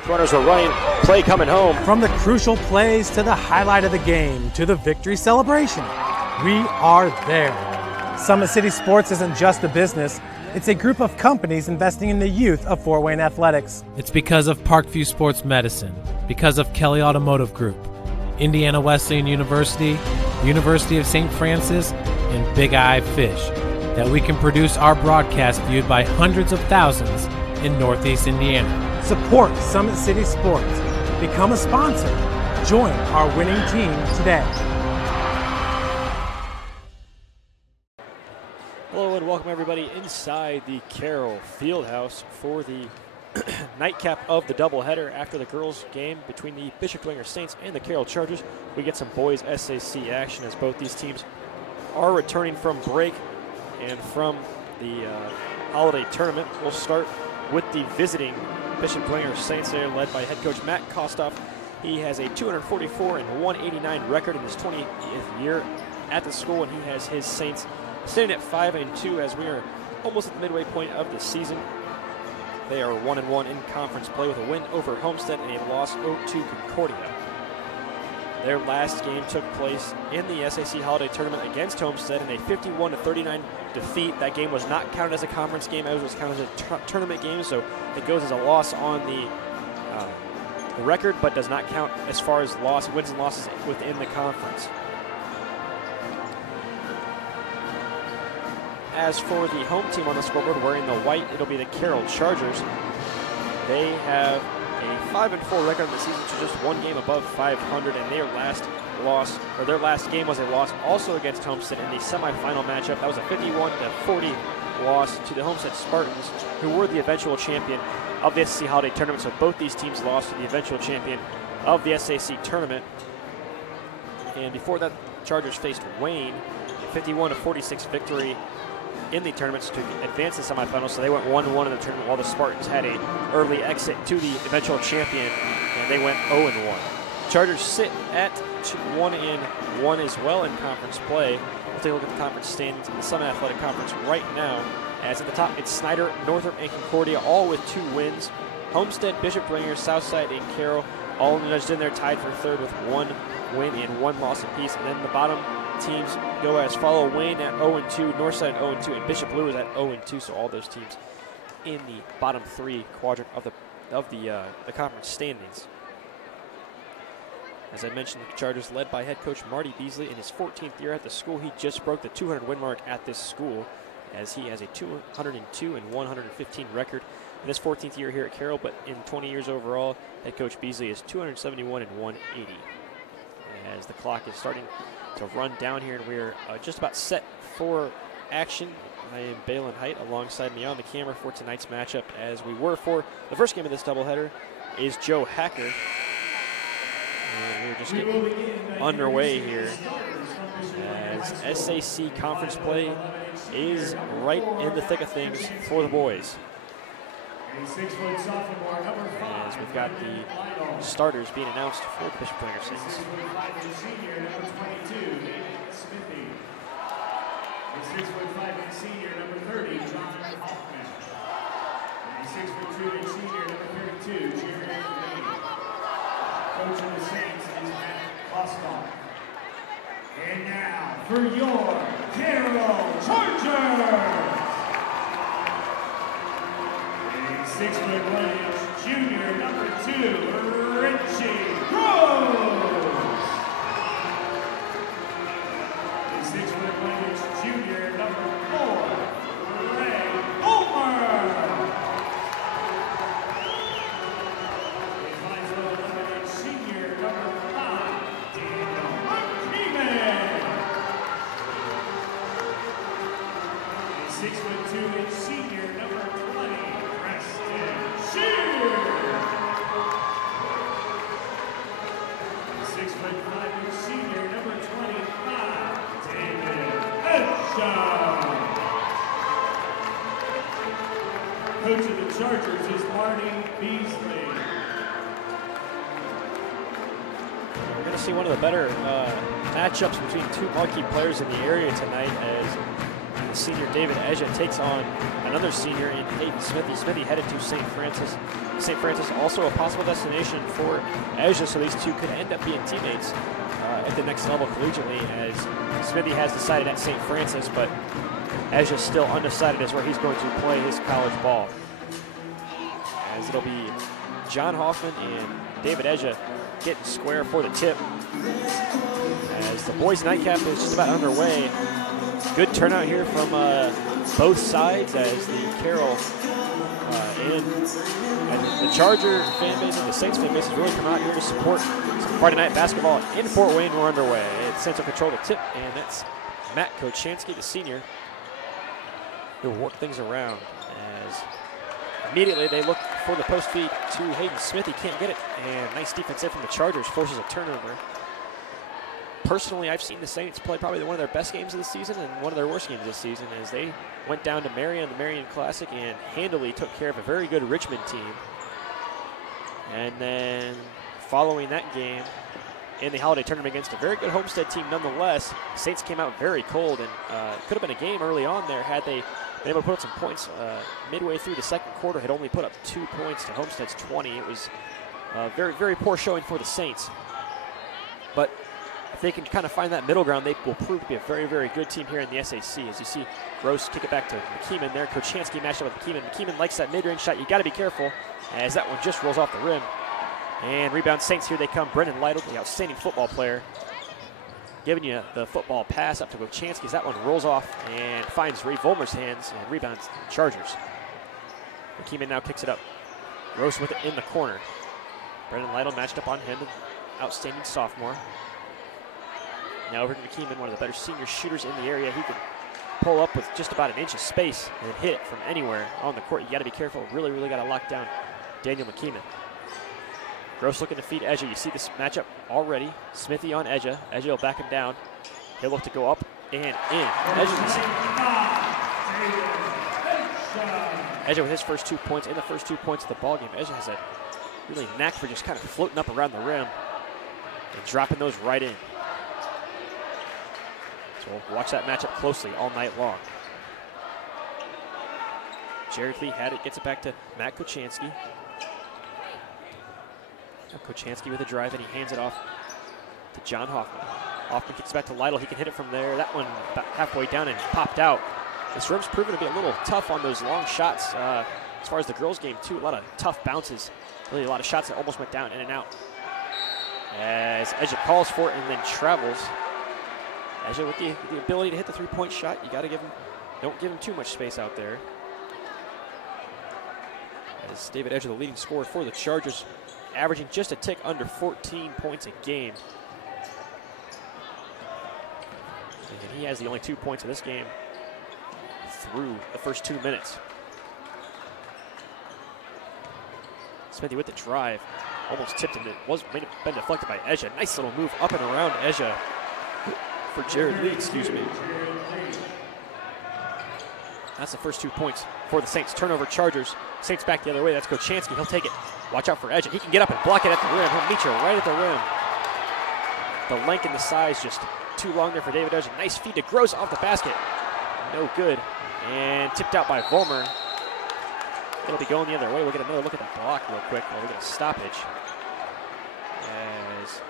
Both runners are running, play coming home. From the crucial plays to the highlight of the game to the victory celebration, we are there. Summit City Sports isn't just a business, it's a group of companies investing in the youth of Fort Wayne athletics. It's because of Parkview Sports Medicine, because of Kelly Automotive Group, Indiana Wesleyan University, University of St. Francis, and Big Eye Fish, that we can produce our broadcast viewed by hundreds of thousands in Northeast Indiana. Support Summit City Sports. Become a sponsor. Join our winning team today. Hello and welcome everybody inside the Carroll Fieldhouse for the nightcap of the doubleheader after the girls' game between the Bishop Dwenger Saints and the Carroll Chargers. We get some boys SAC action as both these teams are returning from break and from the holiday tournament. We'll start with the visiting Bishop Dwenger Saints there, led by head coach Matt Kostoff. He has a 244 and 189 record in his 20th year at the school, and he has his Saints sitting at 5-2 as we are almost at the midway point of the season. They are 1-1 in conference play with a win over Homestead and a loss 0-2 Concordia. Their last game took place in the SAC Holiday Tournament against Homestead in a 51-39 defeat. That game was not counted as a conference game, as it was counted as a tournament game, so it goes as a loss on the record, but does not count as far as wins and losses within the conference. As for the home team on the scoreboard wearing the white, it'll be the Carroll Chargers. They have a 5-4 record in the season, so just one game above 500, and their last game was a loss also against Homestead in the semifinal matchup. That was a 51-40 loss to the Homestead Spartans, who were the eventual champion of the SAC Holiday Tournament. So both these teams lost to the eventual champion of the SAC Tournament. And before that, Chargers faced Wayne, a 51-46 victory in the tournaments to advance the semifinals, so they went 1-1 in the tournament, while the Spartans had an early exit to the eventual champion, and they went 0-1. Chargers sit at 1-1 as well in conference play. We'll take a look at the conference standings in the Summit Athletic Conference right now, as at the top it's Snyder, Northrop, and Concordia, all with 2 wins. Homestead, Bishop Dwenger, Southside, and Carroll all nudged in there, tied for third with 1 win and 1 loss apiece, and then the bottom teams go as follow: Wayne at 0-2, Northside at 0-2, and Bishop Lewis at 0-2. So all those teams in the bottom 3 quadrant of the conference standings. As I mentioned, the Chargers led by head coach Marty Beasley in his 14th year at the school. He just broke the 200 win mark at this school, as he has a 202 and 115 record in his 14th year here at Carroll. But in 20 years overall, head coach Beasley is 271 and 180. As the clock is starting to run down here, and we're just about set for action. I am Balin Height. Alongside me on the camera for tonight's matchup, as we were for the first game of this doubleheader, is Joe Hacker. And we're just getting underway here, as SAC conference play is right in the thick of things for the boys. As we've got the starters being announced for the Bishop Dwenger Saints. 6'5" senior number 30, John Hoffman. 6'2" senior number 32, Jerry Lane. Coach of the Saints is Matt Kostoff. And now for your Carroll Chargers. 6'1" junior number 2, Richie Rose. 6'1" junior number 4, Ray Ulmer. 5'11" senior number 5, Daniel McKeeman. 6'2" senior number 20, Preston Shear. 6'5" senior number 25, David Edgell. Coach of the Chargers is Marty Beasley. We're going to see one of the better matchups between 2 marquee players in the area tonight, as the senior David Eja takes on another senior in Hayden Smithy. Smithy headed to St. Francis. St. Francis also a possible destination for Eja, so these two could end up being teammates at the next level collegiately, as Smithy has decided at St. Francis, but Eja's still undecided as where he's going to play his college ball. As it'll be John Hoffman and David Eja getting square for the tip. As the boys' nightcap is just about underway. Good turnout here from both sides, as the Carroll and the Charger fan base and the Saints fan base has really come out here to support some Friday night basketball in Fort Wayne. We're underway. It's Saints will control the tip, and that's Matt Kochanski, the senior, who'll work things around. As immediately they look for the post feed to Hayden Smith. He can't get it, and nice defense in from the Chargers, forces a turnover. Personally, I've seen the Saints play probably one of their best games of the season and one of their worst games this season, as they went down to Marion, the Marion Classic, and handily took care of a very good Richmond team. And then following that game in the Holiday Tournament against a very good Homestead team nonetheless, Saints came out very cold, and could have been a game early on there had they been able to put up some points. Midway through the second quarter, had only put up 2 points to Homestead's 20. It was a very, very poor showing for the Saints. But if they can kind of find that middle ground, they will prove to be a very, very good team here in the SAC. As you see, Gross kick it back to McKeeman there. Kochanski matched up with McKeeman. McKeeman likes that mid-range shot. You got to be careful, as that one just rolls off the rim. And rebound Saints, here they come. Brendan Lytle, the outstanding football player, giving you the football pass up to Kochanski as that one rolls off and finds Ray Vollmer's hands and rebounds the Chargers. McKeeman now kicks it up. Gross with it in the corner. Brendan Lytle matched up on him, outstanding sophomore. Now over to McKeeman, one of the better senior shooters in the area. He can pull up with just about an inch of space and hit it from anywhere on the court. You got to be careful. Really, really got to lock down Daniel McKeeman. Gross looking to feed Eja. You see this matchup already. Smithy on Eja. Eja will back him down. He'll look to go up and in. Eja with his first 2 points in the first 2 points of the ballgame. Eja has a really knack for just kind of floating up around the rim and dropping those right in. So we'll watch that matchup closely all night long. Jared Lee had it, gets it back to Matt Kochanski. Now Kochanski with a drive, and he hands it off to John Hoffman. Hoffman kicks it back to Lytle. He can hit it from there. That one about halfway down and popped out. This rim's proven to be a little tough on those long shots. As far as the girls' game, too, a lot of tough bounces. Really a lot of shots that almost went down in and out. As Eja calls for it and then travels. Eja with the ability to hit the three-point shot. You got to give him, don't give him too much space out there. As David Eja, the leading scorer for the Chargers, averaging just a tick under 14 points a game. And he has the only 2 points of this game through the first 2 minutes. Smithy with the drive, almost tipped him. It may have been deflected by Eja. Nice little move up and around Eja for Jared Lee, excuse me. That's the first 2 points for the Saints. Turnover Chargers. Saints back the other way. That's Kochanski. He'll take it. Watch out for Eja. He can get up and block it at the rim. He'll meet you right at the rim. The length and the size just too long there for David Eja. Nice feed to Gross off the basket. No good. And tipped out by Vollmer. It'll be going the other way. We'll get another look at that block real quick while we get a stoppage. As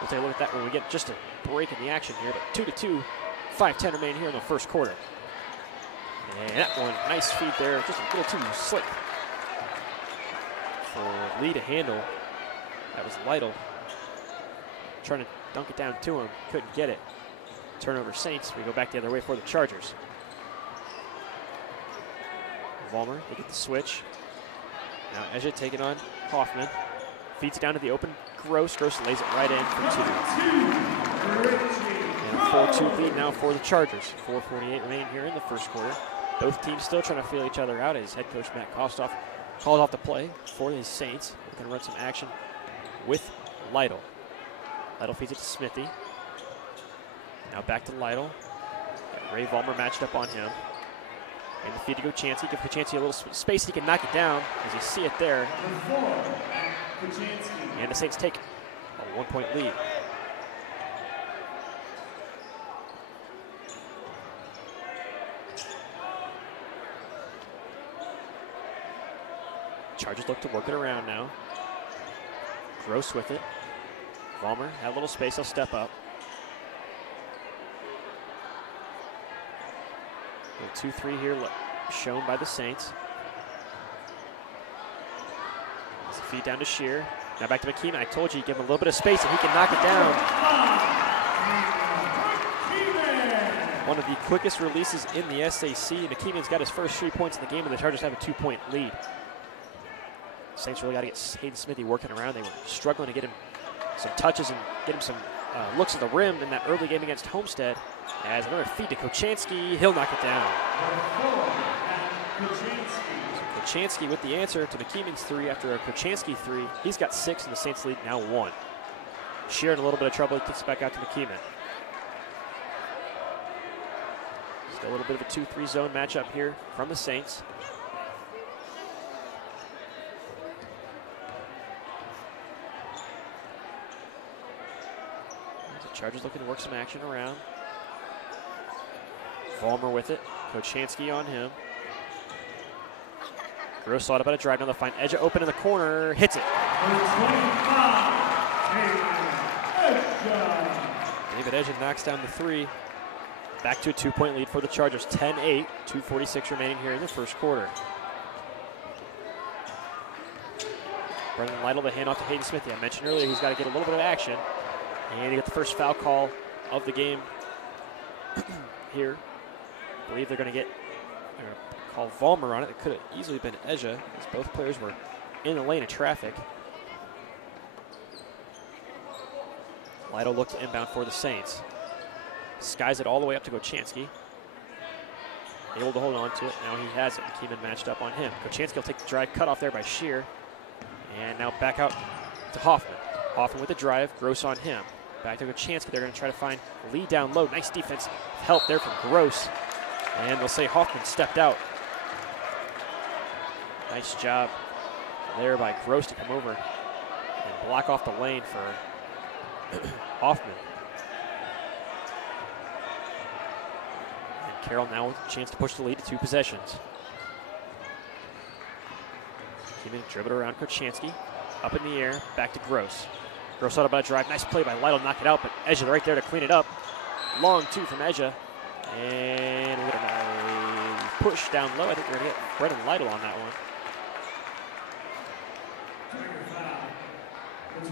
we'll take a look at that when we get just a break in the action here. But 2-2, 5:10 remain here in the first quarter. And that one, nice feed there, just a little too slick for Lee to handle. That was Lytle trying to dunk it down to him, couldn't get it. Turnover Saints. We go back the other way for the Chargers. Vollmer, they get the switch. Now Eja taking on Hoffman. Feeds it down to the open Gross. Gross lays it right in for 2. And a 4-2 lead now for the Chargers. 4:48 remain here in the first quarter. Both teams still trying to feel each other out as head coach Matt Kostoff called off the play for the Saints. We're going to run some action with Lytle. Lytle feeds it to Smithy. Now back to Lytle. Got Ray Vollmer matched up on him. And the feed to Kochanski. Give Kochanski a little space. He can knock it down as you see it there. And the Saints take a 1-point lead. Chargers look to work it around now. Gross with it. Vollmer had a little space, he'll step up. Little 2-3 here shown by the Saints. It's a feed down to Shear. Now back to McKeeman. I told you, give him a little bit of space and he can knock it down. One of the quickest releases in the SAC. McKeeman's got his first 3 points in the game, and the Chargers have a 2-point lead. Saints really got to get Hayden Smithy working around. They were struggling to get him some touches and get him some looks at the rim in that early game against Homestead. As another feed to Kochansky, he'll knock it down. So Kochansky with the answer to McKeeman's 3 after a Kochansky 3. He's got 6, and the Saints lead now 1. Shear in a little bit of trouble. He kicks back out to McKeeman. Still a little bit of a 2-3 zone matchup here from the Saints. The Chargers looking to work some action around. Vollmer with it. Kochansky on him. Gross thought about a drive. Now they'll find Edge open in the corner. Hits it. David Edge knocks down the 3. Back to a 2-point lead for the Chargers. 10-8. 2:46 remaining here in the first quarter. Brendan Lytle the handoff to Hayden Smithy. I mentioned earlier he's got to get a little bit of action. And he got the first foul call of the game here. I believe they're going to call Vollmer on it. It could have easily been Eja, as both players were in the lane of traffic. Lytle looked inbound for the Saints. Skies it all the way up to Kochansky. Able to hold on to it. Now he has it. McKeeman matched up on him. Kochansky will take the drive, cut off there by Shear. And now back out to Hoffman. Hoffman with the drive, Gross on him. Back to Kochansky. They're going to try to find Lee down low. Nice defense. Help there from Gross. And they'll say Hoffman stepped out. Nice job there by Gross to come over and block off the lane for Hoffman. And Carroll now with a chance to push the lead to 2 possessions. Keeping it dribbled around Kochansky. Up in the air, back to Gross. Gross thought about a drive. Nice play by Lytle, knock it out, but Eja right there to clean it up. Long 2 from Eja. And we're going to push down low. I think we're going to get Brendan Lytle on that one.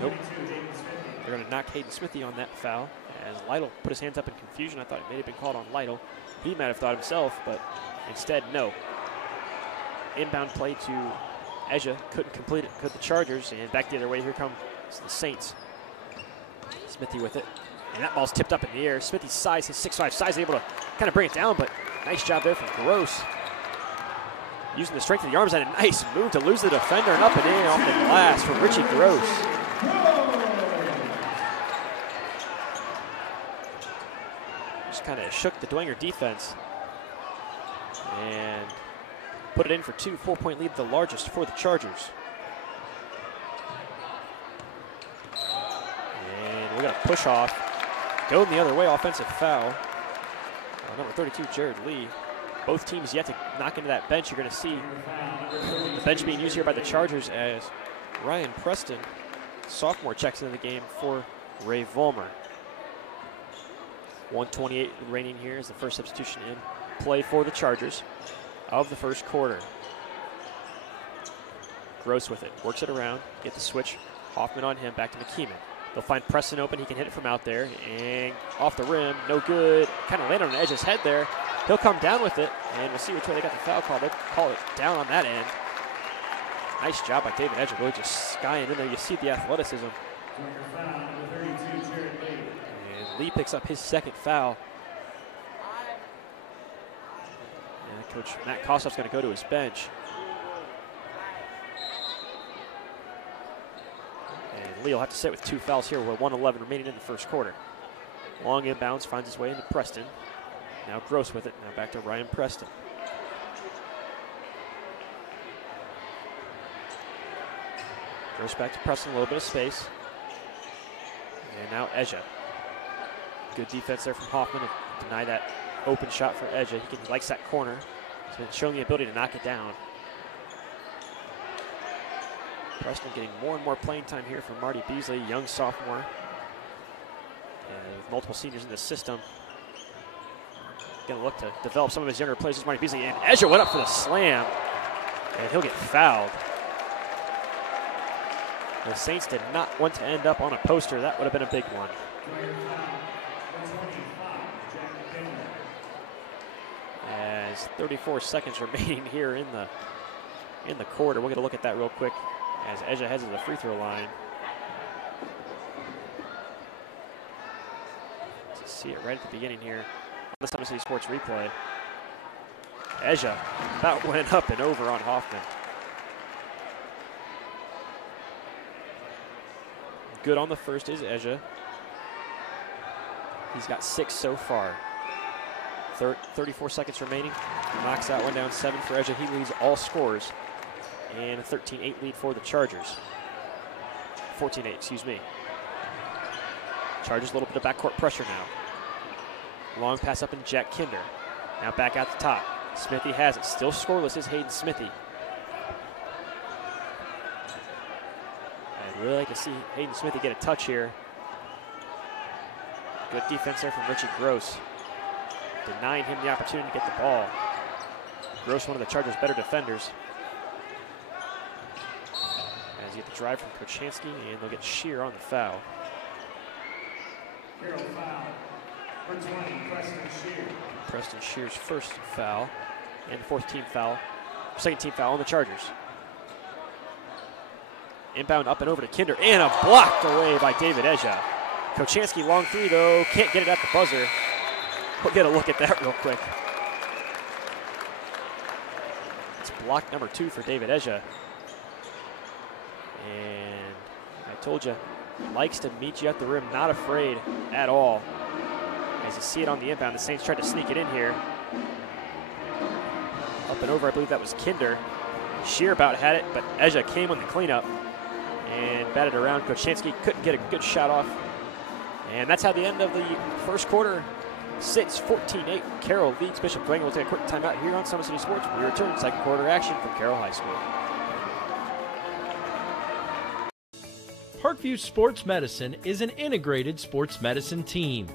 Nope. They're going to knock Hayden Smithy on that foul. As Lytle put his hands up in confusion, I thought it may have been called on Lytle. He might have thought himself, but instead, no. Inbound play to Eja. Couldn't complete it, could the Chargers. And back the other way, here comes the Saints. Smithy with it. And that ball's tipped up in the air. Smithy's size, his 6'5" size, able to kind of bring it down, but nice job there from Gross. Using the strength of the arms and a nice move to lose the defender and up and in off the glass from Richie Gross. Just kind of shook the Dwenger defense and put it in for 2. 4-point lead, the largest for the Chargers. And we're going to push off. Going the other way, offensive foul. Number 32, Jared Lee. Both teams yet to knock into that bench. You're going to see the bench being used here by the Chargers as Ryan Preston, sophomore, checks into the game for Ray Vollmer. 1:28 remaining here is the first substitution in play for the Chargers of the first quarter. Gross with it, works it around, get the switch. Hoffman on him, back to McKeeman. They'll find Preston open. He can hit it from out there. And off the rim, no good. Kind of landed on the edge of his head there. He'll come down with it, and we'll see which way they got the foul call. They'll call it down on that end. Nice job by David Edge, really just skying in there. You see the athleticism. And Lee picks up his second foul. And Coach Matt Kossoff's going to go to his bench. And Lee will have to sit with 2 fouls here. We're 1:11 remaining in the first quarter. Long inbounds, finds his way into Preston. Now Gross with it. Now back to Ryan Preston. Gross back to Preston, a little bit of space. And now Eja. Good defense there from Hoffman to deny that open shot for Eja. He likes that corner. He's been showing the ability to knock it down. Preston getting more and more playing time here from Marty Beasley, young sophomore. And with multiple seniors in the system. Going to look to develop some of his younger players. Marty Beasley, and Ezra went up for the slam, and he'll get fouled. The Saints did not want to end up on a poster. That would have been a big one. As 34 seconds remaining here in the quarter. We'll get a look at that real quick as Ezra heads to the free throw line. Let's see it right at the beginning here on the Summit City Sports replay. Ezra, that went up and over on Hoffman. Good on the first is Ezra. He's got 6 so far. 34 seconds remaining. Knocks that one down, 7 for Ezra. He leads all scores. And a 13-8 lead for the Chargers. 14-8, excuse me. Chargers a little bit of backcourt pressure now. Long pass up in Jack Kinder. Now back out the top. Smithy has it. Still scoreless is Hayden Smithy. I'd really like to see Hayden Smithy get a touch here. Good defense there from Richie Gross. Denying him the opportunity to get the ball. Gross, one of the Chargers' better defenders. As you get the drive from Kochanski, and they'll get Shear on the foul. Carroll foul. For 20, Preston Shear. Preston Shear's first foul, and the second team foul on the Chargers. Inbound up and over to Kinder, and a blocked away by David Ezra. Kochanski long three though, can't get it at the buzzer. We'll get a look at that real quick. It's block number 2 for David Ezra. And I told you, likes to meet you at the rim, not afraid at all. As you see it on the inbound, the Saints tried to sneak it in here. Up and over, I believe that was Kinder. Shear about had it, but Ezra came on the cleanup and batted around. Kochanski couldn't get a good shot off. And that's how the end of the first quarter sits. 14-8. Carroll leads Bishop Dwenger. We'll take a quick timeout here on Summit City Sports. We return second quarter action from Carroll High School. Parkview Sports Medicine is an integrated sports medicine team.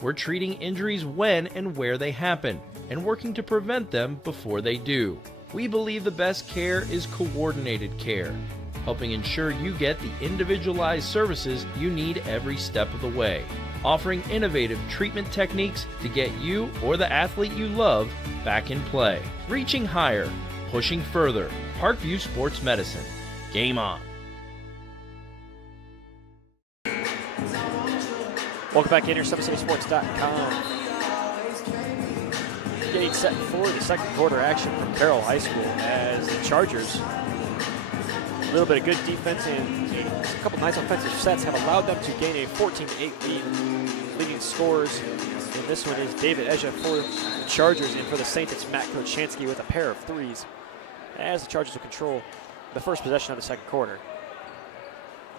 We're treating injuries when and where they happen and working to prevent them before they do. We believe the best care is coordinated care, helping ensure you get the individualized services you need every step of the way, offering innovative treatment techniques to get you or the athlete you love back in play. Reaching higher, pushing further. Parkview Sports Medicine. Game on. Welcome back in here, SummitCitySports.com. Getting set for the second quarter action from Carroll High School as the Chargers, a little bit of good defense and a couple nice offensive sets have allowed them to gain a 14-8 lead. Leading scorers in this one is David Ezra for the Chargers, and for the Saints it's Matt Kochanski with a pair of threes as the Chargers will control the first possession of the second quarter.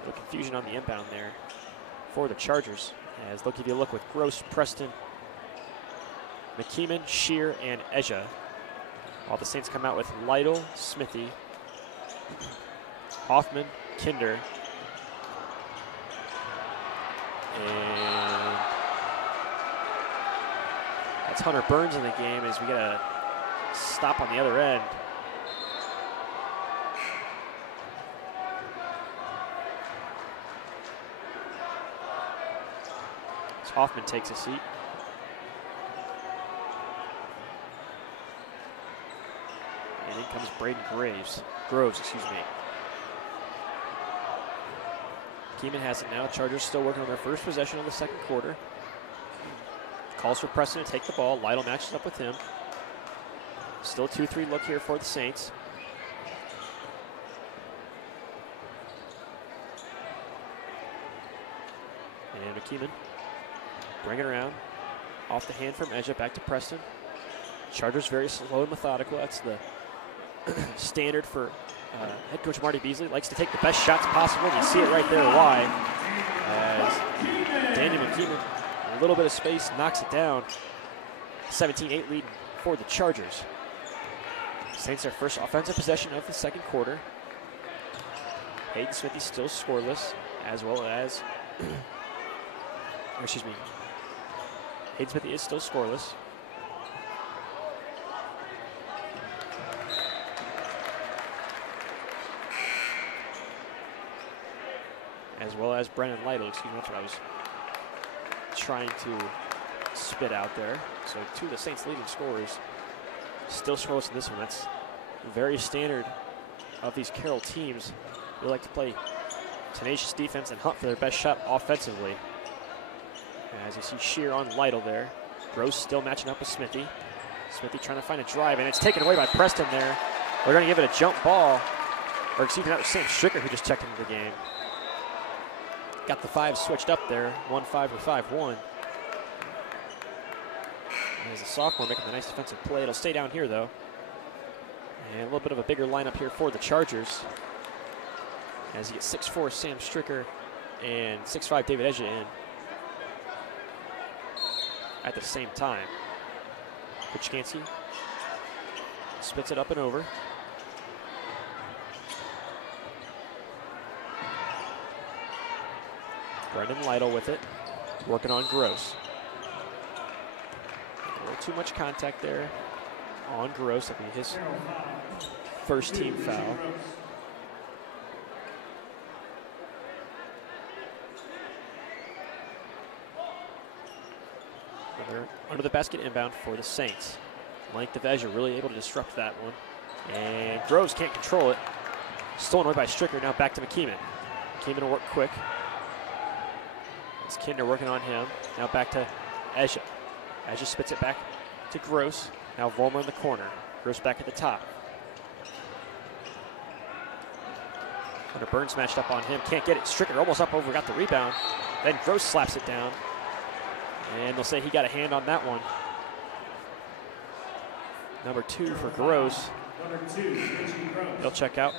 A little confusion on the inbound there for the Chargers, as they'll give you a look with Gross, Preston, McKeeman, Shear, and Ezra. All the Saints come out with Lytle, Smithy, Hoffman, Kinder, and that's Hunter Burns in the game as we get a stop on the other end. Hoffman takes a seat. And in comes Braden Groves, excuse me. Keeman has it now. Chargers still working on their first possession of the second quarter. Calls for Preston to take the ball. Lytle matches up with him. Still a 2-3 look here for the Saints. And McKeeman. Bring it around, off the hand from Ezra, back to Preston. Chargers very slow and methodical. That's the standard for head coach Marty Beasley. Likes to take the best shots possible. You see it right there why. As Daniel McKeeman, a little bit of space, knocks it down. 17-8 lead for the Chargers. Saints their first offensive possession of the second quarter. Hayden Smithy still scoreless, as well as, excuse me, Hayden Smithy is still scoreless. As well as Brennan Lytle, excuse me, that's what I was trying to spit out there. So two of the Saints' leading scorers still scoreless in this one. That's very standard of these Carroll teams. They like to play tenacious defense and hunt for their best shot offensively. As you see Shear on Lytle there. Gross still matching up with Smithy. Smithy trying to find a drive, and it's taken away by Preston there. We're going to give it a jump ball. Or excuse me, that was Sam Stricker who just checked into the game. Got the 5 switched up there, 1-5 or 5-1. As the sophomore making the nice defensive play. It'll stay down here though. And a little bit of a bigger lineup here for the Chargers. As you get 6'4" Sam Stricker and 6'5" David Edja in at the same time. Kuchkansky spits it up and over. Brendan Lytle with it, working on Gross. A little too much contact there on Gross. That'll be his first team foul. Another under the basket inbound for the Saints. Length of Edja really able to disrupt that one. And Groves can't control it. Stolen away by Stricker, now back to McKeeman. McKeeman will work quick. It's Kinder working on him. Now back to Edja. Edja spits it back to Gross. Now Vollmer in the corner. Gross back at the top. Hunter Burns matched up on him. Can't get it. Stricker almost up over, got the rebound. Then Gross slaps it down. And they'll say he got a hand on that one. Number 2 for Gross. He'll check out.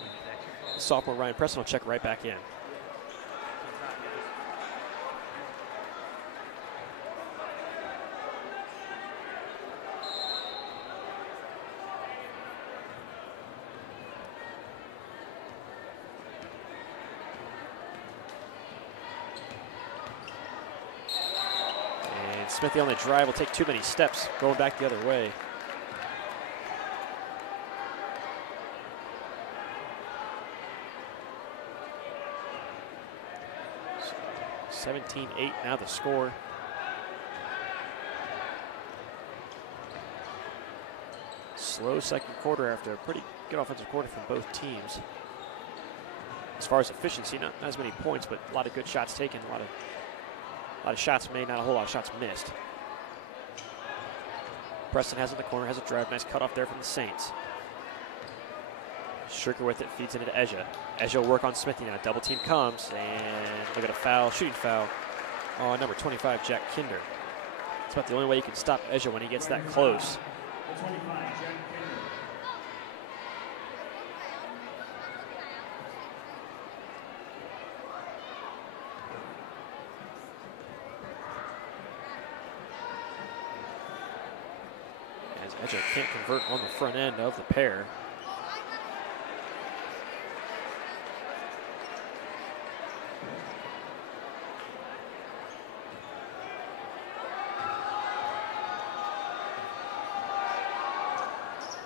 Sophomore Ryan Preston will check right back in. Smithy on the drive will take too many steps, going back the other way. So 17-8 now the score. Slow second quarter after a pretty good offensive quarter from both teams. As far as efficiency, not as many points, but a lot of good shots taken, a lot of shots made, not a whole lot of shots missed. Preston has in the corner, has a drive, nice cutoff there from the Saints. Stricker with it, feeds it into Edja. Edja will work on Smithy now. Double team comes, and look at a foul, shooting foul on number 25, Jack Kinder. It's about the only way you can stop Edja when he gets that close. Edja can't convert on the front end of the pair.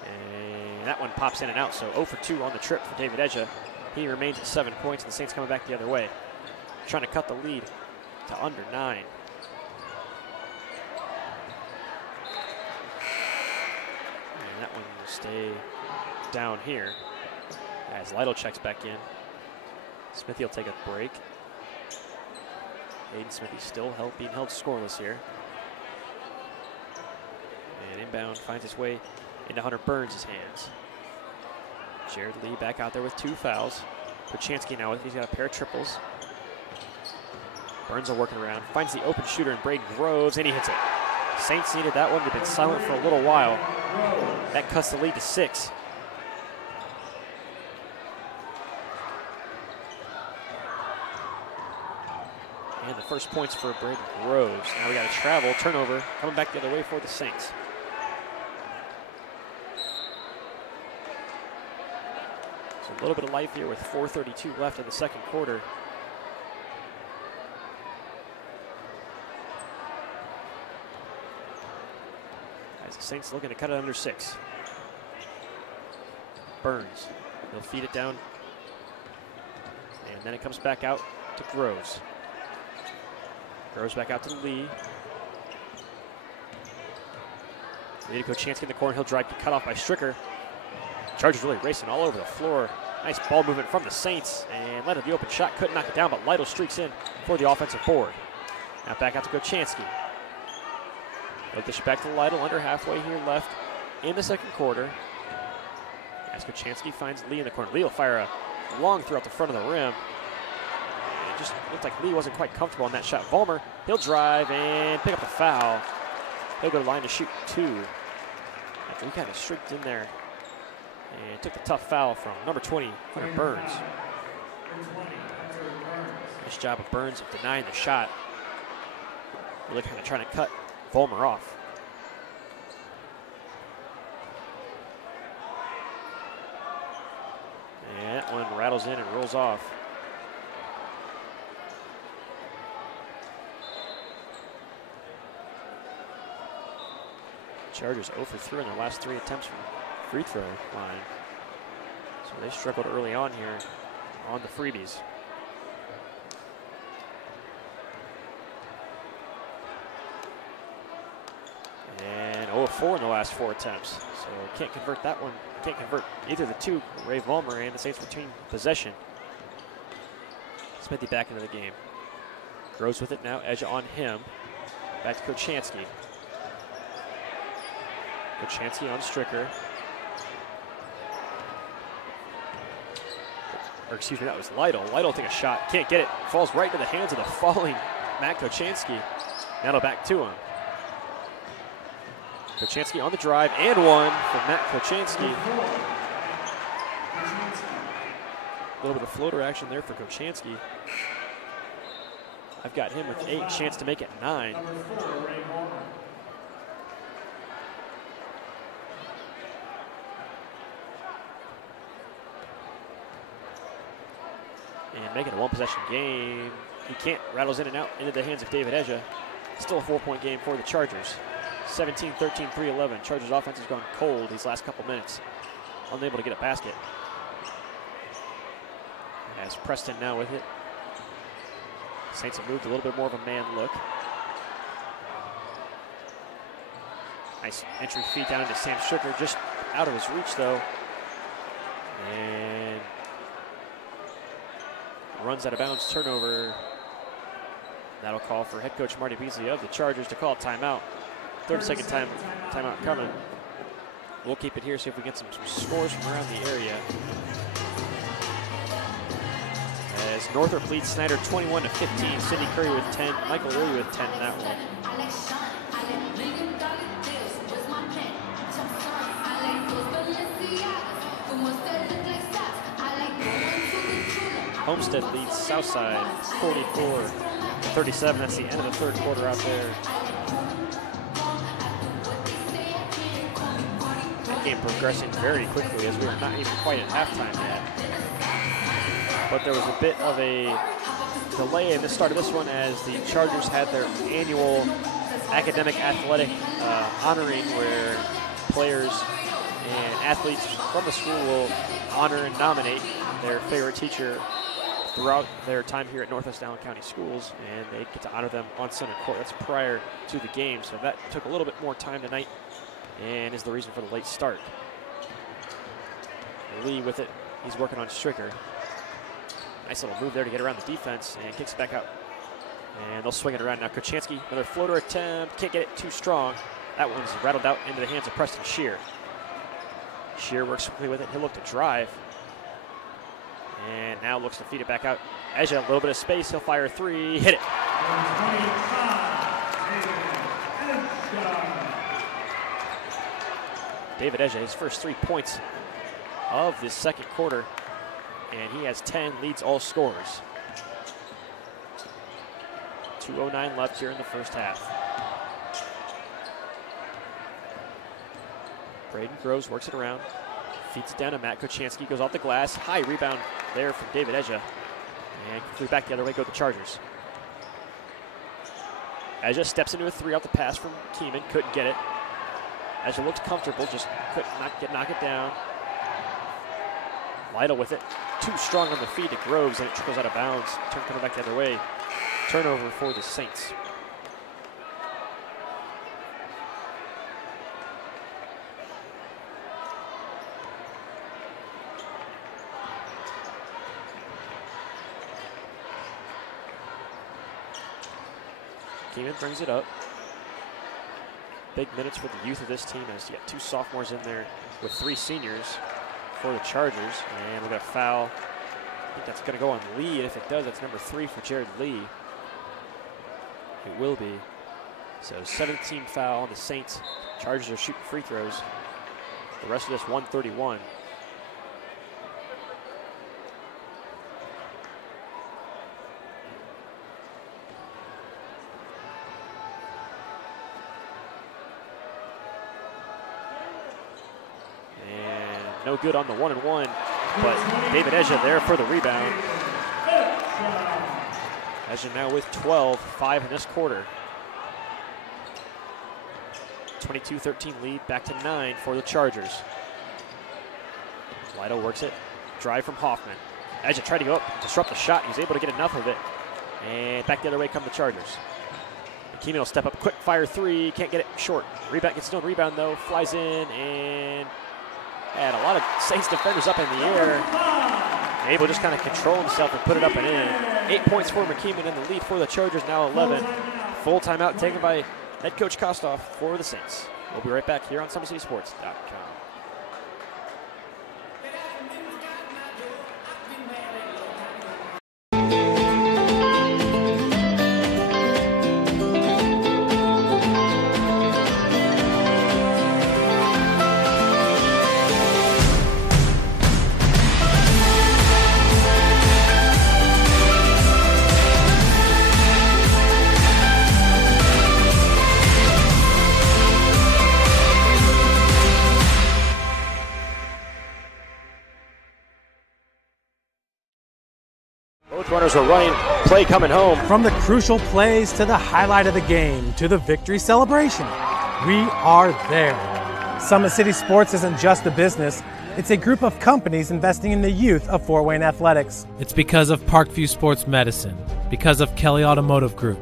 And that one pops in and out, so 0 for 2 on the trip for David Edja. He remains at 7 points, and the Saints coming back the other way. Trying to cut the lead to under 9. That one will stay down here as Lytle checks back in. Smithy will take a break. Hayden Smithy still being held scoreless here. And inbound finds its way into Hunter Burns' hands. Jared Lee back out there with 2 fouls. Kuchkansky now, he's got a pair of triples. Burns will work it around, finds the open shooter in Braden Groves, and he hits it. Saints needed that one. They've been silent for a little while. That cuts the lead to 6. And the first points for Braden Groves. Now we got a travel, turnover, coming back the other way for the Saints. So A little bit of life here with 4:32 left in the second quarter. As the Saints looking to cut it under 6. Burns, he'll feed it down. And then it comes back out to Groves. Groves back out to Lee. Lee to Kochanski in the corner. He'll drive, cut off by Stricker. Chargers really racing all over the floor. Nice ball movement from the Saints. And let it the open shot. Couldn't knock it down, but Lytle streaks in for the offensive board. Now back out to Kochanski. They'll dish it back to Lytle. Under halfway here left in the second quarter. As Kochanski finds Lee in the corner. Lee will fire a long throughout the front of the rim. It just looked like Lee wasn't quite comfortable on that shot. Vollmer, he'll drive and pick up the foul. He'll go to the line to shoot 2. After he kind of streaked in there and took the tough foul from number 20, Hunter Burns. Nice job of Burns of denying the shot. Really kind of trying to cut Vollmer off. And that one rattles in and rolls off. Chargers 0 for 3 in their last 3 attempts from the free throw line. So they struggled early on here on the freebies. And 0 of 4 in the last 4 attempts. So can't convert that one. Can't convert either the 2. Ray Vollmer and the Saints retain possession. Smithy back into the game. Grows with it now. Edge on him. Back to Kochanski. Kochanski on Stricker. Or excuse me, that was Lytle. Lytle take a shot. Can't get it. Falls right into the hands of the falling Matt Kochanski. Now back to him. Kochanski on the drive and one from Matt Kochanski. A little bit of floater action there for Kochanski. I've got him with 8, chance to make it 9. And making a 1-possession game. He can't. Rattles in and out into the hands of David Eja. Still a 4-point game for the Chargers. 17, 13, 3, 11. Chargers offense has gone cold these last couple minutes. Unable to get a basket. As Preston now with it. Saints have moved a little bit more of a man look. Nice entry feed down into Sam Stricker. Just out of his reach though. And runs out of bounds, turnover. That'll call for head coach Marty Beasley of the Chargers to call a timeout. 30-second timeout coming. We'll keep it here, see if we get some scores from around the area. As Northrop leads Snyder 21-15. Sidney Curry with 10, Michael Lee with 10 in that one. Homestead leads Southside 44-37. That's the end of the third quarter out there. That game progressing very quickly as we are not even quite at halftime yet. But there was a bit of a delay in the start of this one as the Chargers had their annual academic athletic honoring where players and athletes from the school will honor and nominate their favorite teacher throughout their time here at Northwest Allen County Schools, and they get to honor them on center court. That's prior to the game, so that took a little bit more time tonight and is the reason for the late start. Lee with it, he's working on Stricker. Nice little move there to get around the defense and kicks it back out. And they'll swing it around now. Kochanski, another floater attempt, can't get it too strong. That one's rattled out into the hands of Preston Shear. Shear works quickly with it, he'll look to drive. And now looks to feed it back out. Eja, a little bit of space, he'll fire a 3, hit it. David Eja, his first 3 points of this second quarter, and he has 10, leads all scorers. 2:09 left here in the first half. Braden Groves works it around, Feeds it down to Matt Kochanski, goes off the glass. High rebound there from David Eja. And quickly back the other way go the Chargers. Eja steps into a three off the pass from Keeman, couldn't get it. Eja looked comfortable, just could not knock it down. Lytle with it, too strong on the feet to Groves, and it trickles out of bounds. Turn coming back the other way. Turnover for the Saints. Keeman brings it up. Big minutes for the youth of this team as you got 2 sophomores in there with 3 seniors for the Chargers. And we got a foul. I think that's going to go on Lee, and if it does, that's number 3 for Jared Lee. It will be. So 17 foul on the Saints. Chargers are shooting free throws. The rest of this 131. No good on the 1-and-1, but David Eja there for the rebound. Eja now with 12, 5 in this quarter. 22-13 lead, back to 9 for the Chargers. Lytle works it, drive from Hoffman. Eja tried to go up, disrupt the shot. He was able to get enough of it. And back the other way come the Chargers. Keeman will step up, quick fire 3, can't get it short. Rebound, gets no rebound though, flies in and had a lot of Saints defenders up in the air. Able to just kind of control himself and put it up and in. 8 points for McKeeman in the lead for the Chargers, now 11. Full timeout taken by head coach Kostoff for the Saints. We'll be right back here on SummitCitySports.com. Runners are running, play coming home. From the crucial plays to the highlight of the game to the victory celebration, we are there. Summit City Sports isn't just a business, it's a group of companies investing in the youth of Fort Wayne athletics. It's because of Parkview Sports Medicine, because of Kelly Automotive Group,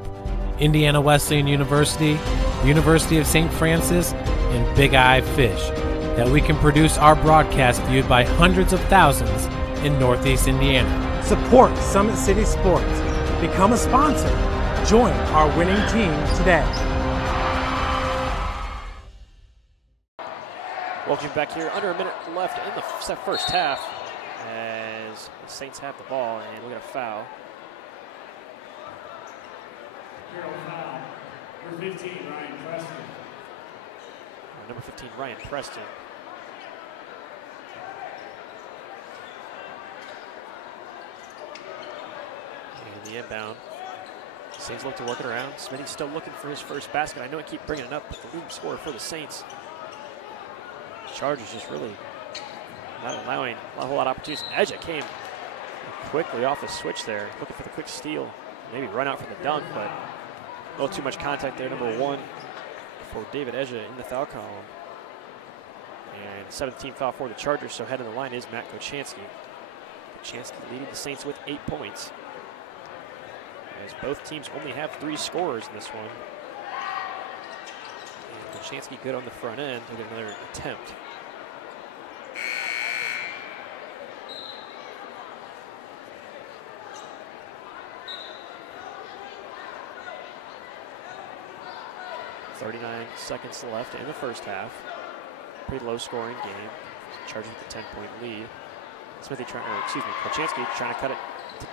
Indiana Wesleyan University, University of St. Francis, and Big Eye Fish, that we can produce our broadcast viewed by hundreds of thousands in Northeast Indiana. Support Summit City Sports. Become a sponsor. Join our winning team today. Welcome back here. Under a minute left in the first half as the Saints have the ball, and we're going to foul. Carroll foul. Number 15, Ryan Preston. Number 15, Ryan Preston. The inbound. Saints look to work it around. Smitty's still looking for his first basket. I know I keep bringing it up, but the leading scorer for the Saints. Chargers just really not allowing a whole lot of opportunities. Eja came quickly off the switch there, looking for the quick steal. Maybe run out for the dunk, but a little too much contact there. Number 1 for David Eja in the foul column. And 17th foul for the Chargers, so head of the line is Matt Kochanski. Kochanski leading the Saints with 8 points. As both teams only have 3 scorers in this one. And Kochanski good on the front end with another attempt. .39 seconds left in the first half. Pretty low scoring game. Chargers with a 10-point lead. Kochanski trying to cut it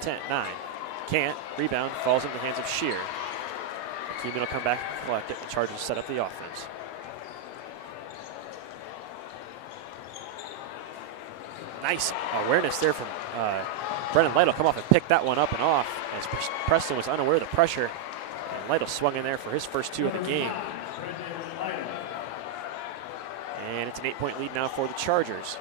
to 9. Can't. Rebound falls into the hands of Shear. Keeman will come back and collect it. The Chargers set up the offense. Nice awareness there from Brennan Lytle. Come off and pick that one up and off as Preston was unaware of the pressure. And Lytle swung in there for his first 2 of the game. And it's an 8-point lead now for the Chargers.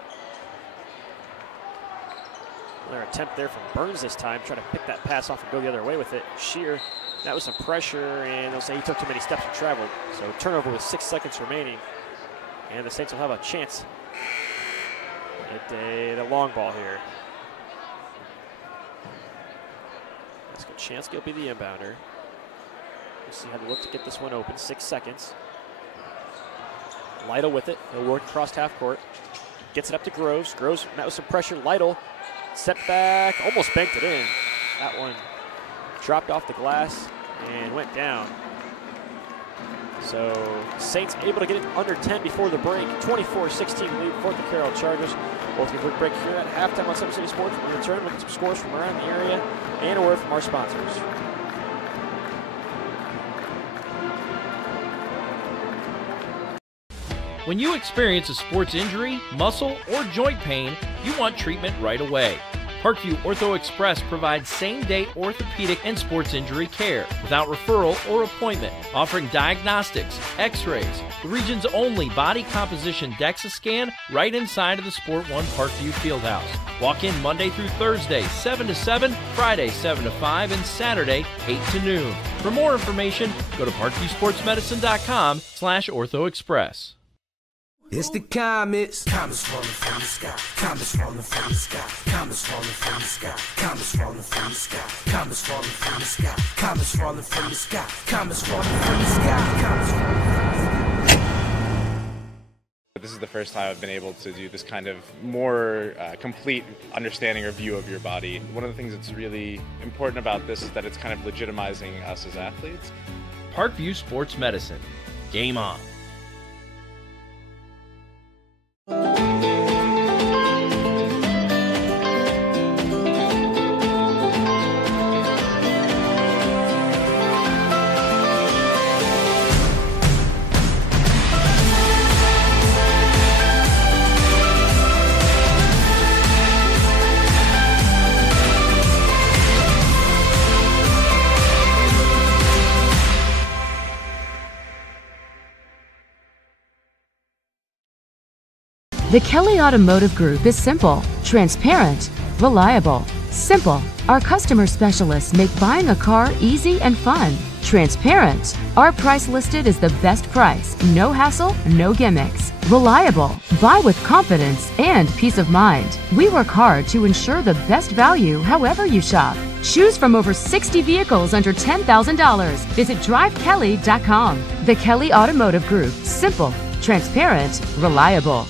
Another attempt there from Burns this time, trying to pick that pass off and go the other way with it. Shear, that was some pressure, and they'll say he took too many steps and traveled. So turnover with 6 seconds remaining, and the Saints will have a chance at the long ball here. Chansky will be the inbounder. We'll see how they look to get this one open. 6 seconds. Lytle with it. He'll work across half court. Gets it up to Groves. Groves met with some pressure. Lytle stepped back, almost banked it in. That one dropped off the glass and went down. So Saints able to get it under 10 before the break. 24-16 lead for the Carroll Chargers. We'll take a quick break here at halftime on Summit City Sports. We'll return with some scores from around the area and a word from our sponsors. When you experience a sports injury, muscle, or joint pain, you want treatment right away. Parkview Ortho Express provides same-day orthopedic and sports injury care without referral or appointment, offering diagnostics, x-rays, the region's only body composition DEXA scan right inside of the Sport One Parkview Fieldhouse. Walk in Monday through Thursday, 7 to 7, Friday, 7 to 5, and Saturday, 8 to noon. For more information, go to parkviewsportsmedicine.com/orthoexpress. It's the comets. Comets falling from the sky. Comets falling from the sky. Comets falling from the sky. Comets falling from the sky. Comets falling from the sky. Comets falling from the sky. Comets falling from the sky. Comets falling from the sky. This is the first time I've been able to do this kind of more complete understanding or view of your body. One of the things that's really important about this is that it's kind of legitimizing us as athletes. Parkview Sports Medicine. Game on. The Kelly Automotive Group is simple, transparent, reliable. Simple. Our customer specialists make buying a car easy and fun. Transparent. Our price listed is the best price. No hassle, no gimmicks. Reliable. Buy with confidence and peace of mind. We work hard to ensure the best value however you shop. Choose from over 60 vehicles under $10,000. Visit drivekelly.com. The Kelly Automotive Group. Simple, transparent, reliable.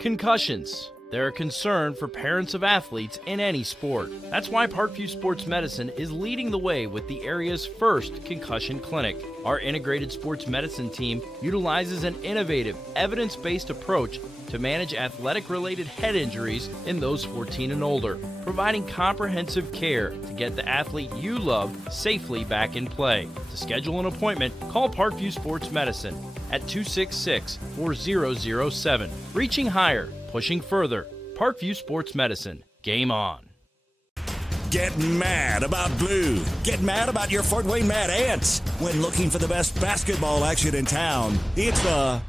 Concussions. They're a concern for parents of athletes in any sport. That's why Parkview Sports Medicine is leading the way with the area's first concussion clinic. Our integrated sports medicine team utilizes an innovative, evidence-based approach to manage athletic-related head injuries in those 14 and older, providing comprehensive care to get the athlete you love safely back in play. To schedule an appointment, call Parkview Sports Medicine at 266-4007. Reaching higher, pushing further. Parkview Sports Medicine. Game on. Get mad about blue. Get mad about your Fort Wayne Mad Ants. When looking for the best basketball action in town, it's the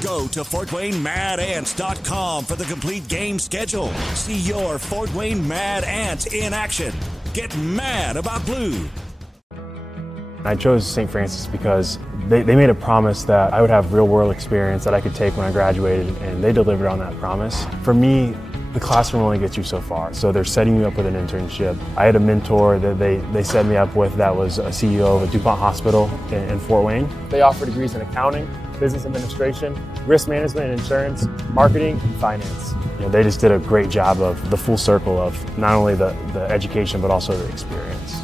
Go to FortWayneMadAnts.com for the complete game schedule. See your Fort Wayne Mad Ants in action. Get mad about blue. I chose St. Francis because they made a promise that I would have real-world experience that I could take when I graduated, and they delivered on that promise. For me, the classroom only gets you so far, so they're setting you up with an internship. I had a mentor that they set me up with that was a CEO of a DuPont hospital in Fort Wayne. They offer degrees in accounting, business administration, risk management and insurance, marketing, and finance. You know, they just did a great job of the full circle of not only the education but also the experience.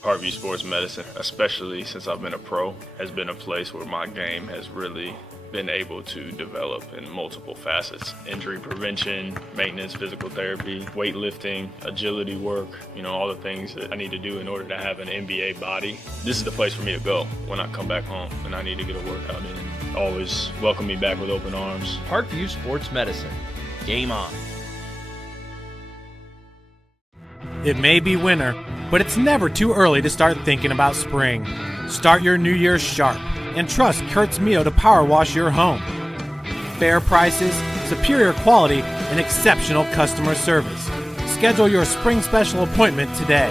Parkview Sports Medicine, especially since I've been a pro, has been a place where my game has really been able to develop in multiple facets. Injury prevention, maintenance, physical therapy, weightlifting, agility work, you know, all the things that I need to do in order to have an NBA body. This is the place for me to go when I come back home and I need to get a workout in. Always welcome me back with open arms. Parkview Sports Medicine. Game on. It may be winter, But it's never too early to start thinking about spring. Start your new year sharp and trust Kurt's Mio to power wash your home. Fair prices, superior quality, and exceptional customer service. Schedule your spring special appointment today.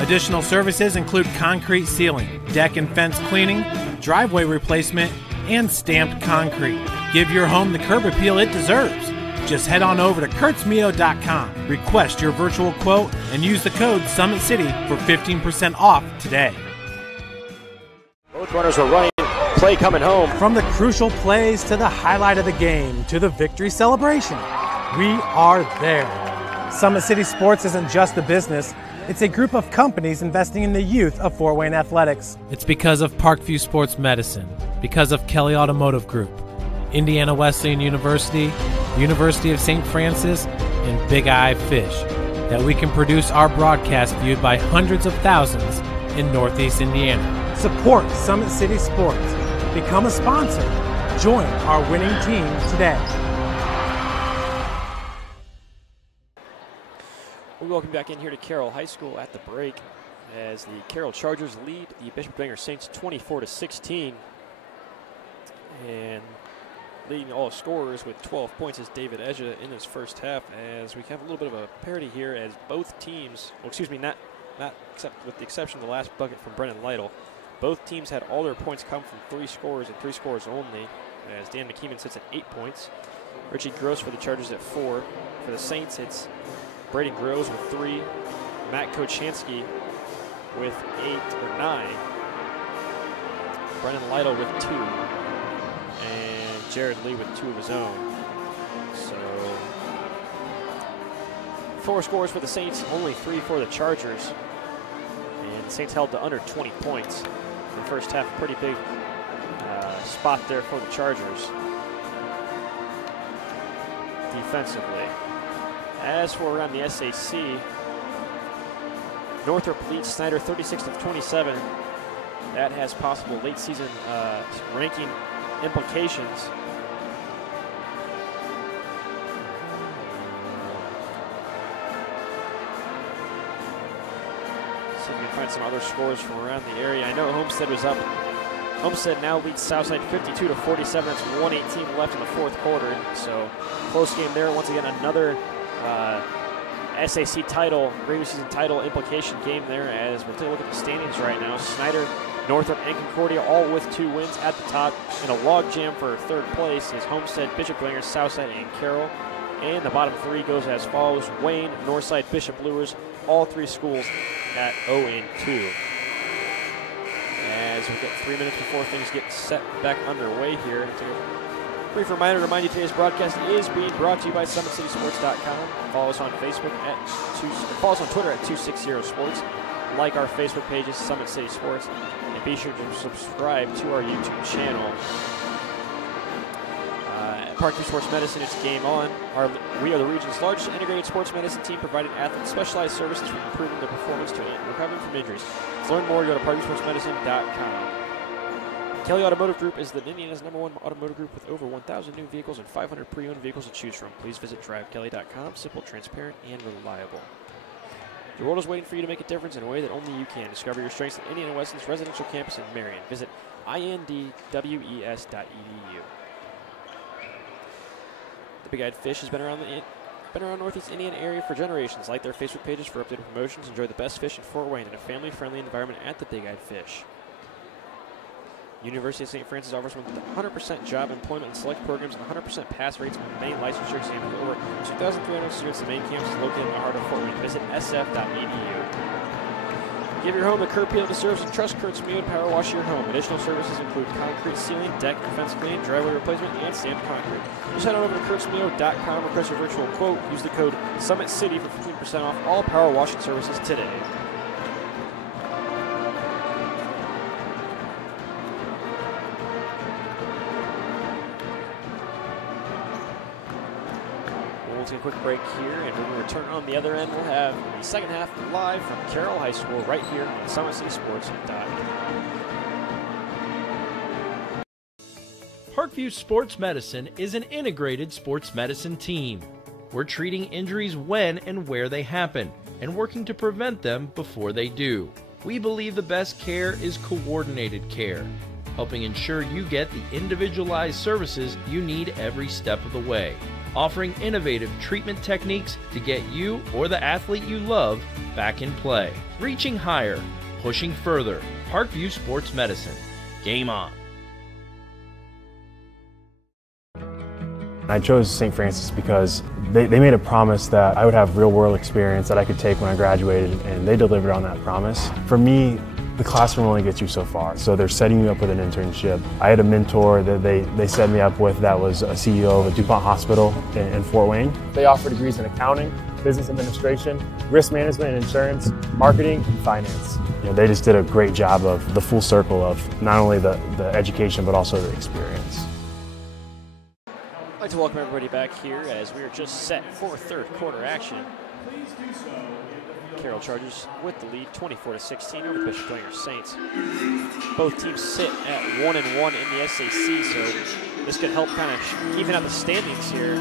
Additional services include concrete sealing, deck and fence cleaning, driveway replacement, and stamped concrete. Give your home the curb appeal it deserves. Just head on over to kurtzmio.com, request your virtual quote, and use the code SummitCity for 15% off today. Both runners are running, play coming home. From the crucial plays to the highlight of the game to the victory celebration, we are there. Summit City Sports isn't just a business, it's a group of companies investing in the youth of Fort Wayne athletics. It's because of Parkview Sports Medicine, because of Kelly Automotive Group, Indiana Wesleyan University, University of St. Francis, and Big Eye Fish, that we can produce our broadcast viewed by hundreds of thousands in Northeast Indiana. Support Summit City Sports. Become a sponsor. Join our winning team today. We welcome back in here to Carroll High School at the break as the Carroll Chargers lead the Bishop Dwenger Saints 24-16. And leading all scorers with 12 points is David Eja in his first half, as we have a little bit of a parity here as both teams, well, excuse me, not except with the exception of the last bucket from Brennan Lytle, both teams had all their points come from 3 scorers and 3 scorers only, as Dan McKeeman sits at 8 points. Richie Gross for the Chargers at 4. For the Saints, it's Braden Groves with 3, Matt Kochanski with 8 or 9, Brennan Lytle with 2, and Jared Lee with 2 of his own. So 4 scores for the Saints, only 3 for the Chargers. And the Saints held to under 20 points in the first half. Pretty big spot there for the Chargers defensively. As for around the SAC, Northrop leads Snyder 36 of 27. That has possible late season ranking implications. See if we can find some other scores from around the area. I know Homestead was up. Homestead now leads Southside 52-47. That's 1:18 left in the fourth quarter. So close game there. Once again, another SAC title, regular season title implication game there, as we'll take a look at the standings right now. Snyder, Northrop, and Concordia all with 2 wins at the top. And a logjam for third place is Homestead, Bishop Dwenger, Southside, and Carroll. And the bottom 3 goes as follows: Wayne, Northside, Bishop Luers, all 3 schools at 0-2. As we get 3 minutes before things get set back underway here. Brief reminder to remind you today's broadcast is being brought to you by SummitCitySports.com. Follow us on Facebook follow us on Twitter at 260sports. Like our Facebook pages, Summit City Sports, and be sure to subscribe to our YouTube channel. At Parkview Sports Medicine, it's game on. We are the region's largest integrated sports medicine team, providing athletes specialized services from improving their performance to recovering from injuries. To learn more, go to ParkviewSportsMedicine.com. Kelly Automotive Group is the Indiana's #1 automotive group with over 1,000 new vehicles and 500 pre-owned vehicles to choose from. Please visit DriveKelly.com. Simple, transparent, and reliable. The world is waiting for you to make a difference in a way that only you can. Discover your strengths at Indiana Wesleyan's residential campus in Marion. Visit indwes.edu. The Big Eyed Fish has been around Northeast Indiana area for generations. Like their Facebook pages for updated promotions. Enjoy the best fish in Fort Wayne in a family-friendly environment at the Big Eyed Fish. University of St. Francis offers 100% job employment and select programs and 100% pass rates on main licensure exams with over 2,300 students. The main campus is located in the heart of Fort Wayne. Visit sf.edu. Give your home the curb appeal it deserves and trust Kurt's Mio to power wash your home. Additional services include concrete sealing, deck and fence cleaning, driveway replacement, and stamped concrete. Just head on over to kurtzmio.com, request your virtual quote, use the code SummitCity for 15% off all power washing services today. We'll take a quick break here, and when we return on the other end, we'll have the second half live from Carroll High School right here on SummitCitySports.com. Parkview Sports Medicine is an integrated sports medicine team. We're treating injuries when and where they happen, and working to prevent them before they do. We believe the best care is coordinated care, helping ensure you get the individualized services you need every step of the way, offering innovative treatment techniques to get you or the athlete you love back in play. Reaching higher, pushing further. Parkview Sports Medicine. Game on. I chose St. Francis because they made a promise that I would have real-world experience that I could take when I graduated, and they delivered on that promise. For me, the classroom only gets you so far, so they're setting you up with an internship. I had a mentor that they set me up with that was a CEO of a DuPont hospital in Fort Wayne. They offer degrees in accounting, business administration, risk management and insurance, marketing, and finance. You know, they just did a great job of the full circle of not only the education but also the experience. I'd like to welcome everybody back here as we are just set for third quarter action. Carroll Chargers with the lead, 24-16 over the Bishop Dwenger Saints. Both teams sit at 1-1 in the SAC, so this could help kind of even out the standings here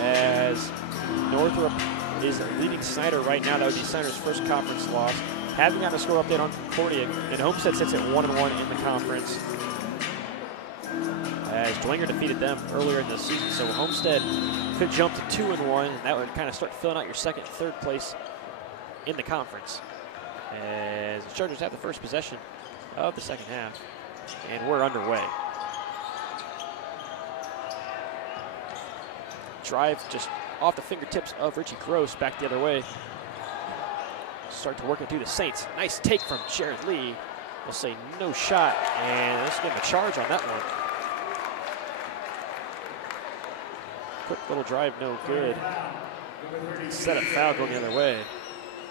as Northrop is leading Snyder right now. That would be Snyder's first conference loss. Having gotten a score update on Concordia, and Homestead sits at 1-1 in the conference, as Dwenger defeated them earlier in the season. So Homestead could jump to 2-1, and that would kind of start filling out your second and third place in the conference. As the Chargers have the first possession of the second half, and we're underway. Drive just off the fingertips of Richie Gross back the other way. Start to work it through the Saints. Nice take from Jared Lee. We'll say no shot, and let's give him a charge on that one. Quick little drive, no good. Set up foul going the other way.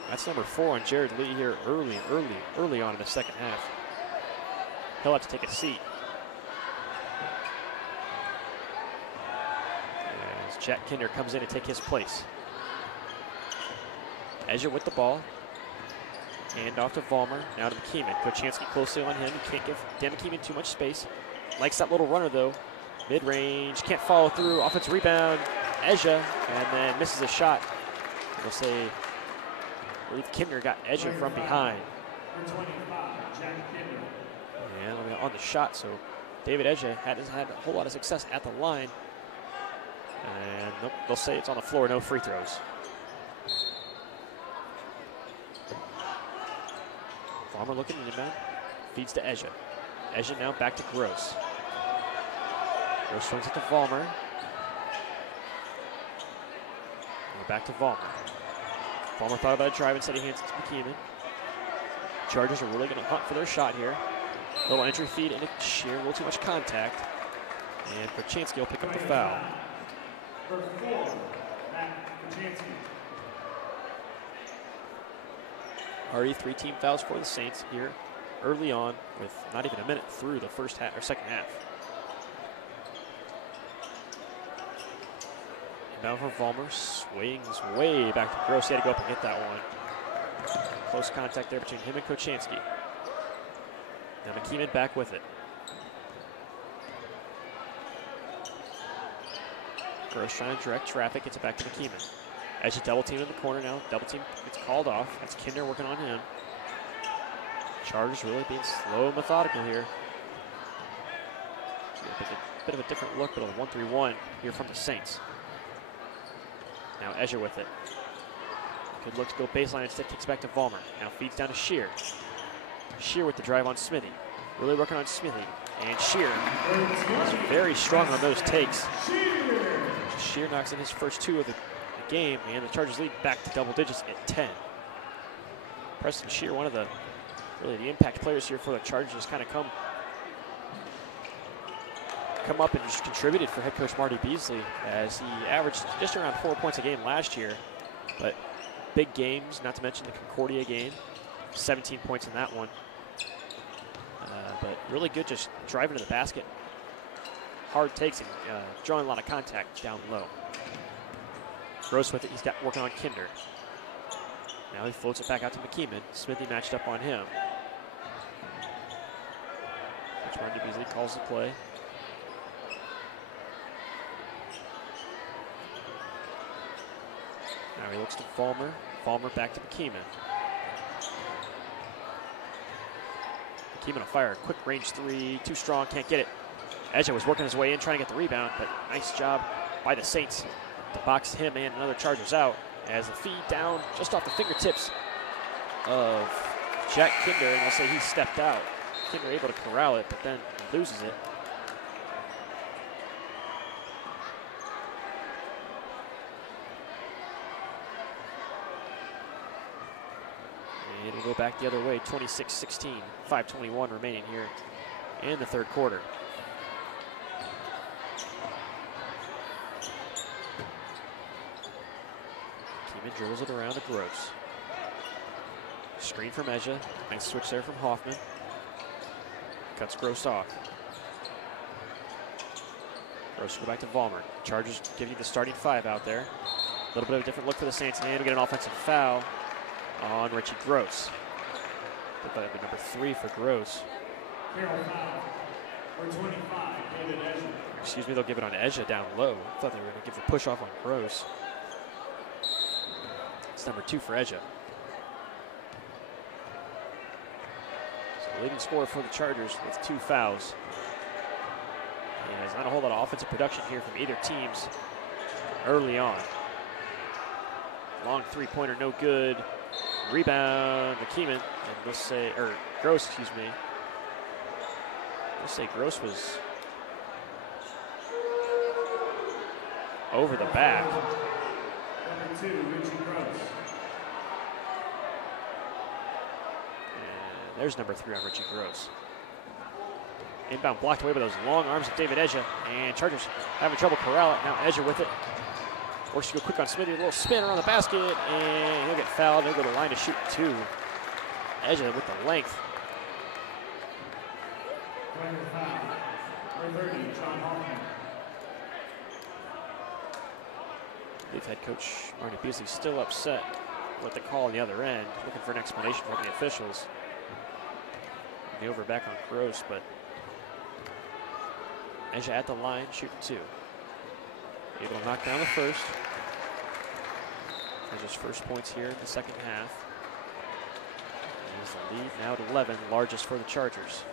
That's number 4 on Jared Lee here early on in the second half. He'll have to take a seat. As Jack Kinder comes in to take his place. Ezra with the ball. Hand off to Vollmer, now to McKeeman. Kochanski closely on him. Can't give Dan McKeeman too much space. Likes that little runner though. Mid-range, can't follow through. Offensive rebound, Ezra, and then misses a shot. We'll say, I believe Kinder got Ezra from behind. And on the shot, so David Ezra hasn't had a whole lot of success at the line. And nope, they'll say it's on the floor, no free throws. Farmer looking in the man, feeds to Ezra. Ezra now back to Gross. Gross swings it to Vollmer. Back to Vollmer. Vollmer thought about a drive instead of hands it to McKeeman. Chargers are really going to hunt for their shot here. Little entry feed into Shear, a little too much contact. And Kochanski will pick up the foul. Already 3 team fouls for the Saints here early on with not even a minute through the first half or second half. Now for Vollmer, swings way back to Gross. He had to go up and get that one. Close contact there between him and Kochanski. Now McKeeman back with it. Gross trying to direct traffic, gets it back to McKeeman. As you double team in the corner now, double team gets called off. That's Kinder working on him. Chargers really being slow and methodical here. A bit of a different look, but a 1-3-1 here from the Saints. Now Ezra with it. Good look to go baseline, instead kicks back to Vollmer. Now feeds down to Shear. Shear with the drive on Smithy. Really working on Smithy. And Shear is very strong on those takes. Shear knocks in his first 2 of the game, and the Chargers lead back to double digits at 10. Preston Shear, one of the really impact players here for the Chargers, has kind of come up and just contributed for head coach Marty Beasley, as he averaged just around 4 points a game last year. But big games, not to mention the Concordia game, 17 points in that one. But really good just driving to the basket. Hard takes and drawing a lot of contact down low. Gross with it, he's got working on Kinder. Now he floats it back out to McKeeman. Smithy matched up on him. Coach Marty Beasley calls the play. Now he looks to Vollmer. Vollmer back to McKeeman. McKeeman will fire a quick range three. Too strong, can't get it. Eja was working his way in, trying to get the rebound, but nice job by the Saints to box him and another Chargers out as the feed down just off the fingertips of Jack Kinder, and I'll say he stepped out. Kinder able to corral it, but then loses it. And it'll go back the other way, 26-16, 5:21 remaining here in the third quarter. Keeman dribbles it around to Gross. Screen from Eja. Nice switch there from Hoffman. Cuts Gross off. Gross will go back to Vollmer. Chargers give you the starting five out there. A little bit of a different look for the Saints, and we get an offensive foul on Richie Gross. But that'd be number 3 for Gross. Excuse me, they'll give it on Eja down low. Thought they were going to give the push off on Gross. It's number 2 for Eja. So leading scorer for the Chargers with 2 fouls. And there's not a whole lot of offensive production here from either teams early on. Long three-pointer, no good. Rebound, McKeeman, and we'll say, or Gross, excuse me. We'll say Gross was over the back. Number 2, Richie Gross. And there's number 3 on Richie Gross. Inbound blocked away by those long arms of David Eja, and Chargers having trouble corral it. Now Eja with it. Works to go quick on Smithy, a little spin around the basket, and he'll get fouled. He'll go to the line to shoot 2. Eja with the length. Number 30, John Hoffman. I believe head coach Marty Beasley still upset with the call on the other end, looking for an explanation from the officials. The over back on Gross, but Eja at the line, shooting 2. Able to knock down the first. Eja's first points here in the second half. Here's the lead now at 11, largest for the Chargers.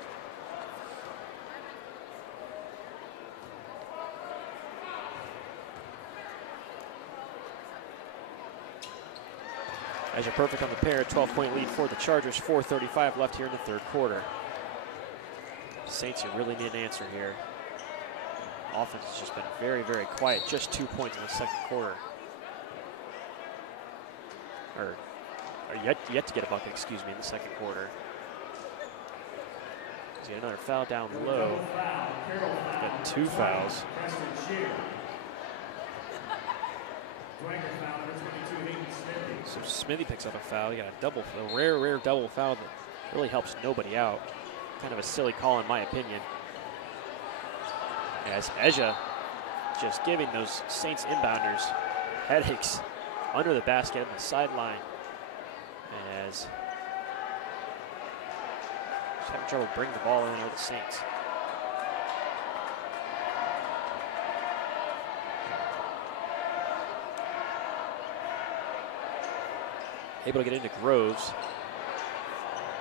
Eja perfect on the pair, 12-point lead for the Chargers, 4:35 left here in the third quarter. Saints, you really need an answer here. Offense has just been very, very quiet. Just 2 points in the second quarter. Or yet to get a bucket, excuse me, in the second quarter. He's got another foul down low. Got 2 fouls. So Smithy picks up a foul. He got a rare double foul that really helps nobody out. Kind of a silly call in my opinion. As Eja just giving those Saints inbounders headaches under the basket on the sideline. As just having trouble bringing the ball in over the Saints. Able to get into Groves.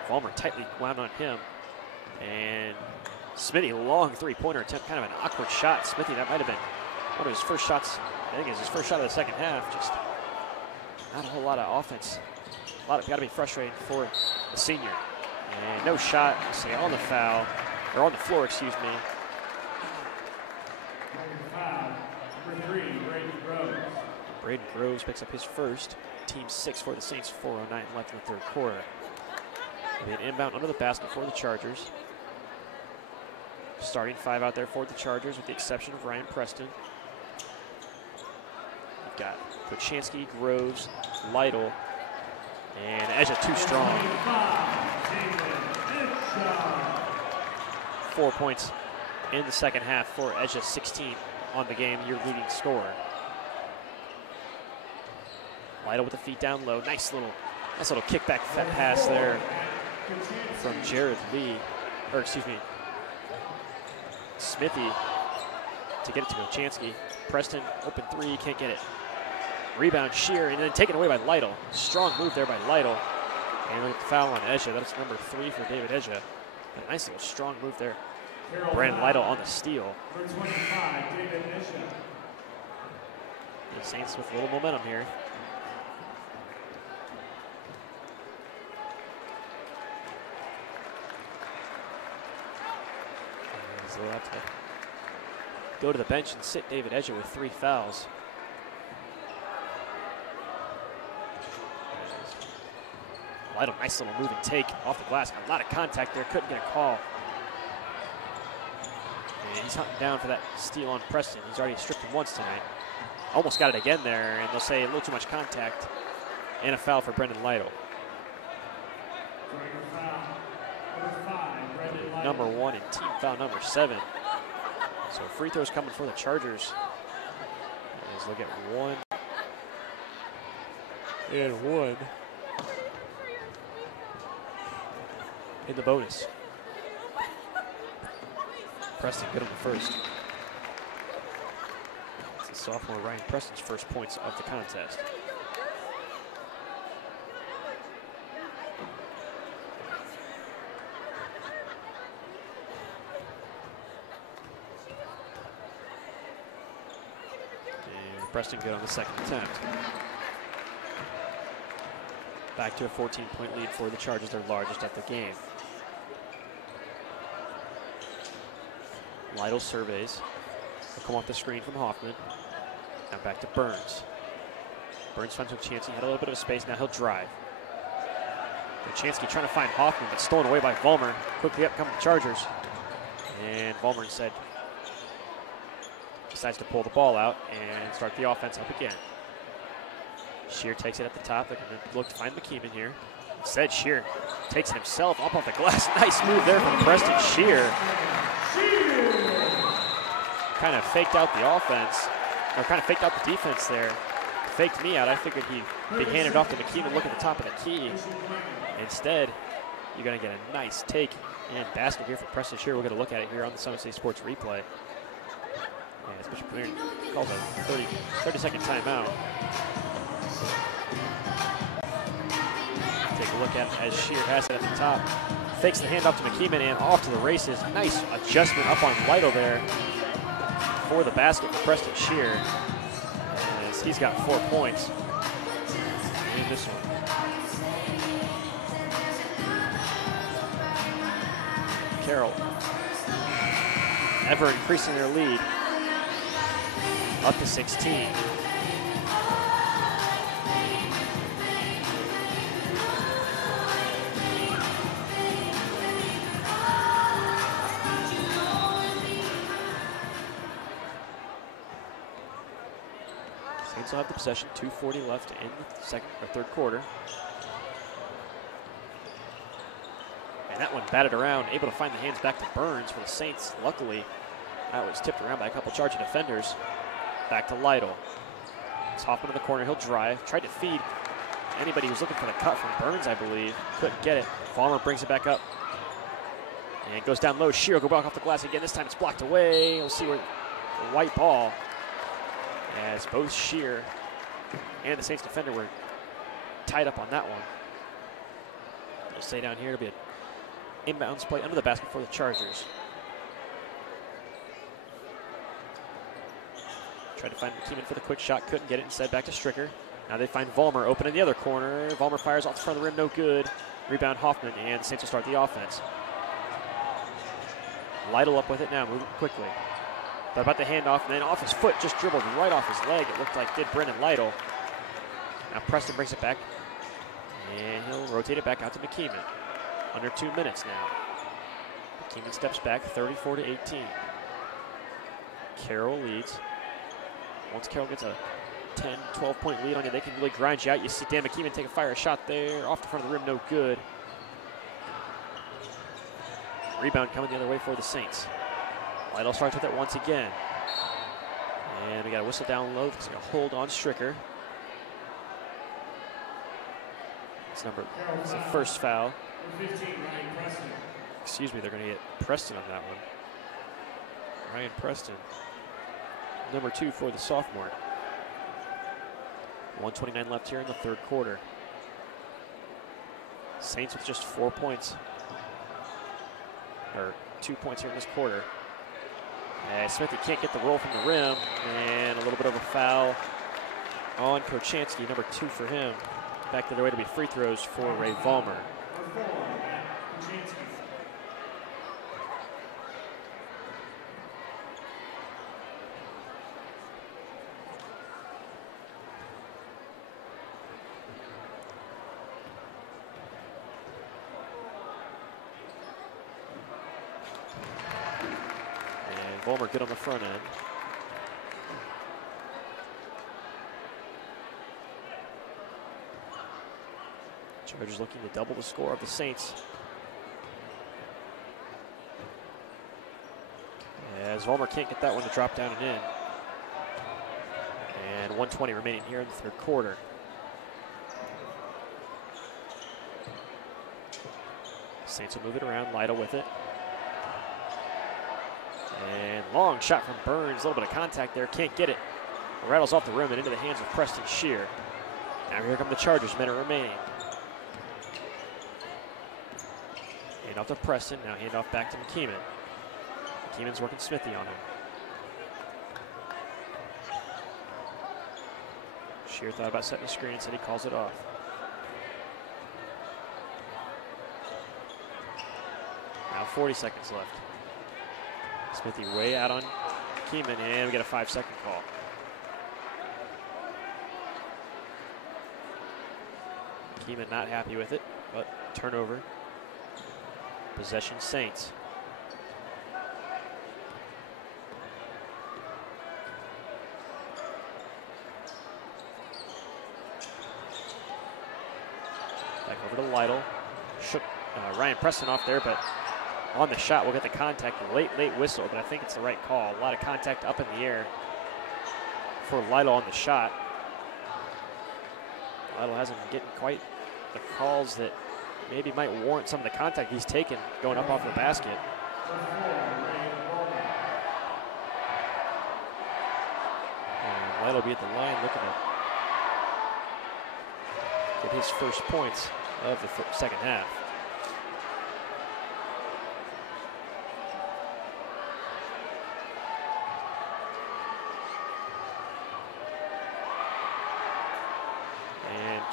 Vollmer tightly wound on him. And Smithy, long three-pointer attempt, kind of an awkward shot. Smithy, that might have been one of his first shots. I think it's his first shot of the second half. Just not a whole lot of offense. Got to be frustrating for the senior. And no shot, say on the foul, or on the floor, excuse me. Number 3, Braden Groves. Braden Groves picks up his first. Team 6 for the Saints, 4:09 left in the third quarter. It'll be an inbound under the basket for the Chargers. Starting 5 out there for the Chargers with the exception of Ryan Preston. You've got Kochanski, Groves, Lytle, and Eja too strong. 4 points in the second half for Eja, 16 on the game, your leading scorer. Lytle with the feet down low. Nice little kickback pass there from Jared Lee, or excuse me, Smithy to get it to Kochanski. Preston, open 3, can't get it. Rebound Shear, and then taken away by Lytle. Strong move there by Lytle. And look at the foul on Edja. That's number 3 for David Edja. A nice little strong move there. Brandon Lytle on the steal. Number 25, David Edja. The Saints with a little momentum here. So they'll have to go to the bench and sit David Edja with 3 fouls. Lytle, nice little move and take off the glass. A lot of contact there, couldn't get a call. And he's hunting down for that steal on Preston. He's already stripped him once tonight. Almost got it again there, and they'll say a little too much contact and a foul for Brendan Lytle. Number 1 and team foul number 7. So free throws coming for the Chargers. Let's look at 1 and 1 in the bonus. Preston good on the first. It's the sophomore Ryan Preston's first points of the contest. Preston good on the second attempt. Back to a 14-point lead for the Chargers, their largest of the game. Lytle surveys. Will come off the screen from Hoffman. Now back to Burns. Burns finds Chansky, had a little bit of a space, now he'll drive. Chansky trying to find Hoffman, but stolen away by Vollmer. Quickly up come the Chargers. And Vollmer instead decides to pull the ball out and start the offense up again. Shear takes it at the top. They're going to look to find McKeeman here. Instead, Shear takes it himself up off the glass. Nice move there from Preston Shear. Kind of faked out the offense, or kind of faked out the defense there. Faked me out. I figured he'd be handed off to McKeeman, look at the top of the key. Instead, you're going to get a nice take and basket here for Preston Shear. We're going to look at it here on the Summit City Sports replay. Yeah, Bishop Premier calls a 30-second timeout. Take a look at it as Shear has it at the top. Fakes the handoff to McKeeman and off to the races. Nice adjustment up on Lytle there for the basket for Preston Shear. As he's got 4 points in this one. Carroll ever increasing their lead up to 16. Saints will have the possession, 2:40 left in the second or third quarter. And that one batted around, able to find the hands back to Burns for the Saints. Luckily, that was tipped around by a couple Charger defenders. Back to Lytle. It's Hoffman in the corner, he'll drive. Tried to feed anybody who's looking for the cut from Burns, I believe. Couldn't get it. Vollmer brings it back up. And it goes down low. Shear will go back off the glass again. This time it's blocked away. We'll see where the white ball, as both Shear and the Saints defender were tied up on that one. We'll stay down here. It'll be an inbounds play under the basket for the Chargers. Tried to find McKeeman for the quick shot, couldn't get it, instead back to Stricker. Now they find Vollmer open in the other corner. Vollmer fires off the front of the rim, no good. Rebound Hoffman, and the Saints will start the offense. Lytle up with it now, moving quickly. But about the handoff, and then off his foot, just dribbled right off his leg. It looked like did Brendan Lytle. Now Preston brings it back, and he'll rotate it back out to McKeeman. Under 2 minutes now. McKeeman steps back, 34-18. Carroll leads. Once Carroll gets a 10, 12-point lead on you, they can really grind you out. You see Dan McKeeman take a fire shot there, off the front of the rim, no good. Rebound coming the other way for the Saints. Lytle starts with it once again. And we got a whistle down low. It's going to hold on Stricker. It's the first foul. Excuse me, they're going to get Preston on that one. Ryan Preston, number 2 for the sophomore. 1:29 left here in the third quarter. Saints with just 4 points, or 2 points here in this quarter. Smithy can't get the roll from the rim, and a little bit of a foul on Kochanski, number 2 for him. Back the other way to be free throws for Ray Vollmer. Vollmer good on the front end. Chargers looking to double the score of the Saints. As Vollmer can't get that one to drop down and in. And 1:20 remaining here in the third quarter. Saints will move it around, Lytle with it. And long shot from Burns, a little bit of contact there, can't get it. It rattles off the rim and into the hands of Preston Shear. Now here come the Chargers, minute remaining. Hand off to Preston, now hand off back to McKeeman. McKeeman's working Smithy on him. Shear thought about setting the screen and said he calls it off. Now 40 seconds left. Smithy way out on Keeman, and we get a 5-second call. Keeman not happy with it, but turnover. Possession Saints. Back over to Lytle. Shook Ryan Preston off there, but on the shot, we'll get the contact. Late whistle, but I think it's the right call. A lot of contact up in the air for Lytle on the shot. Lytle hasn't been getting quite the calls that maybe might warrant some of the contact he's taken going up off the basket. And Lytle will be at the line looking to get his first points of the second half.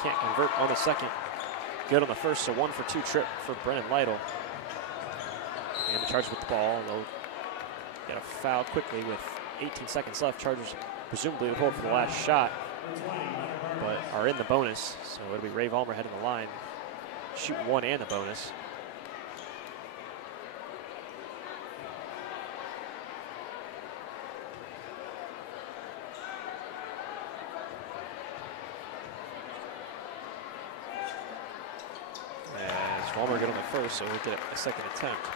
Can't convert on the second. Good on the first, so 1 for 2 trip for Brennan Lytle. And the Chargers with the ball. They'll get a foul quickly with 18 seconds left. Chargers presumably would hold for the last shot, but are in the bonus. So it'll be Ray Vollmer heading the line. Shoot 1 and the bonus. Vollmer good on the first, so he'll get a second attempt.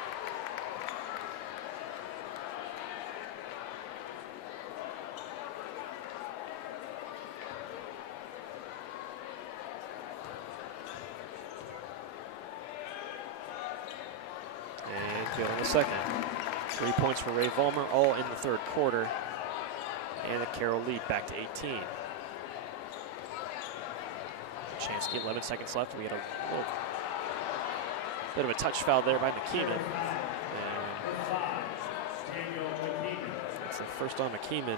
And good on the second. 3 points for Ray Vollmer, all in the third quarter. And the Carroll lead back to 18. Chansky, 11 seconds left. We had a little bit of a touch foul there by McKeeman. It's the first on McKeeman.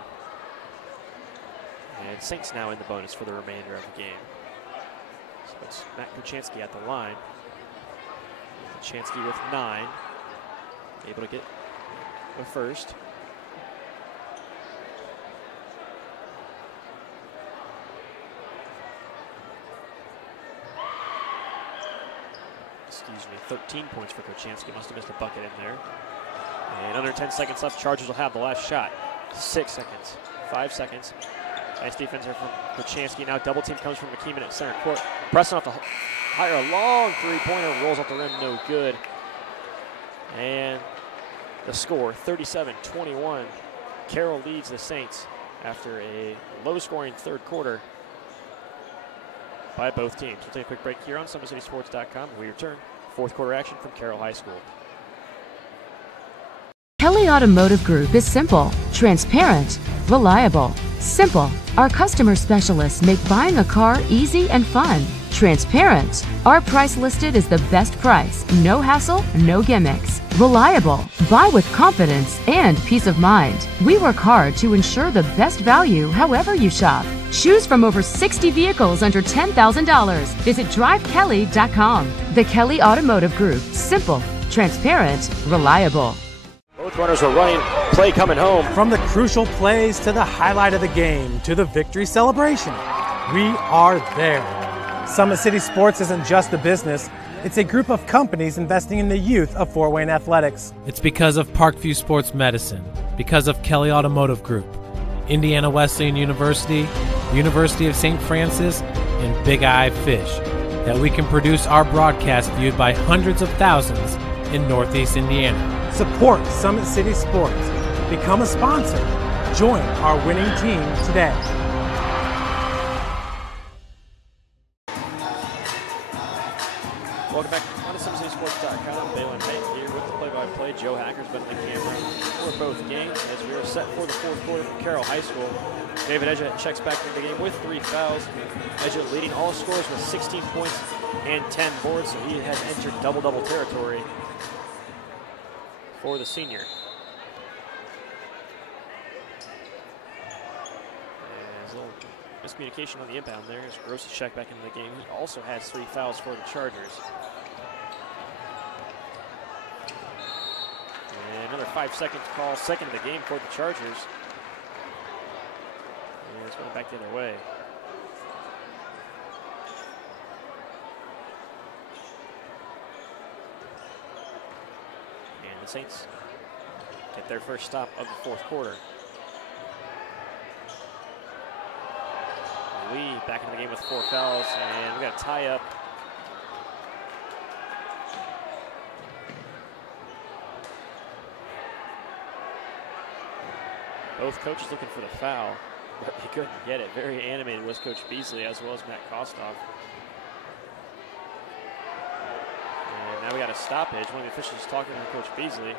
And Saints now in the bonus for the remainder of the game. So it's Matt Kochanski at the line. Kochanski with 9. Able to get the first. Excuse me, 13 points for Kochanski. Must have missed a bucket in there. And under 10 seconds left, Chargers will have the last shot. 6 seconds, 5 seconds. Nice defense here from Kochanski. Now double team comes from McKeeman at center court. Pressing off the higher, a long three-pointer, rolls off the rim, no good. And the score, 37-21. Carroll leads the Saints after a low-scoring third quarter by both teams. We'll take a quick break here on SummitCitySports.com. We return. Fourth quarter action from Carroll High School. Kelly Automotive Group is simple, transparent, reliable. Simple. Our customer specialists make buying a car easy and fun. Transparent. Our price listed is the best price. No hassle, no gimmicks. Reliable. Buy with confidence and peace of mind. We work hard to ensure the best value however you shop. Choose from over 60 vehicles under $10,000. Visit drivekelly.com. The Kelly Automotive Group. Simple, transparent, reliable. Both runners are running, play coming home. From the crucial plays to the highlight of the game to the victory celebration, we are there. Summit City Sports isn't just a business, it's a group of companies investing in the youth of Fort Wayne athletics. It's because of Parkview Sports Medicine, because of Kelly Automotive Group, Indiana Wesleyan University, University of St. Francis, and Big Eye Fish, that we can produce our broadcast viewed by hundreds of thousands in Northeast Indiana. Support Summit City Sports. Become a sponsor. Join our winning team today. Welcome back on SummitCitySports.com. Balin Bank here with the play-by-play. Joe Hacker's been on the camera for both games as we are set for the fourth quarter from Carroll High School. David Edgett checks back into the game with 3 fouls. Edgett leading all scorers with 16 points and 10 boards, so he has entered double-double territory for the senior. There's a little miscommunication on the inbound there as Gross is checked back into the game. He also has 3 fouls for the Chargers. And another 5 seconds call, second of the game for the Chargers. And it's going back the other way. The Saints get their first stop of the fourth quarter. Lee back into the game with 4 fouls, and we got a tie up. Both coaches looking for the foul, but they couldn't get it. Very animated was Coach Beasley as well as Matt Kostoff. Now we got a stoppage. One of the officials talking to Coach Beasley.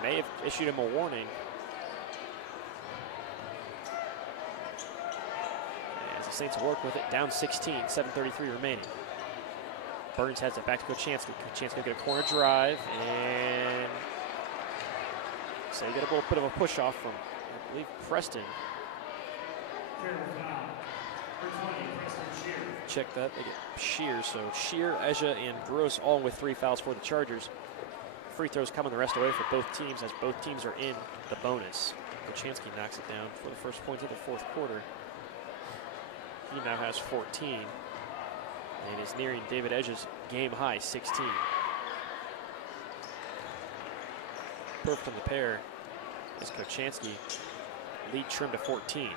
May have issued him a warning. As the Saints work with it, down 16, 7:33 remaining. Burns has it back to Kochanski. Kochanski get a corner drive, and so you get a little bit of a push off from, I believe, Preston. Check that, they get Shear. So Shear, Eja, and Gross all with 3 fouls for the Chargers. Free throws coming the rest away for both teams as both teams are in the bonus. Kochanski knocks it down for the first point of the fourth quarter. He now has 14 and is nearing David Eja's game high 16. Perfect on the pair is Kochanski. Lead trimmed to 14.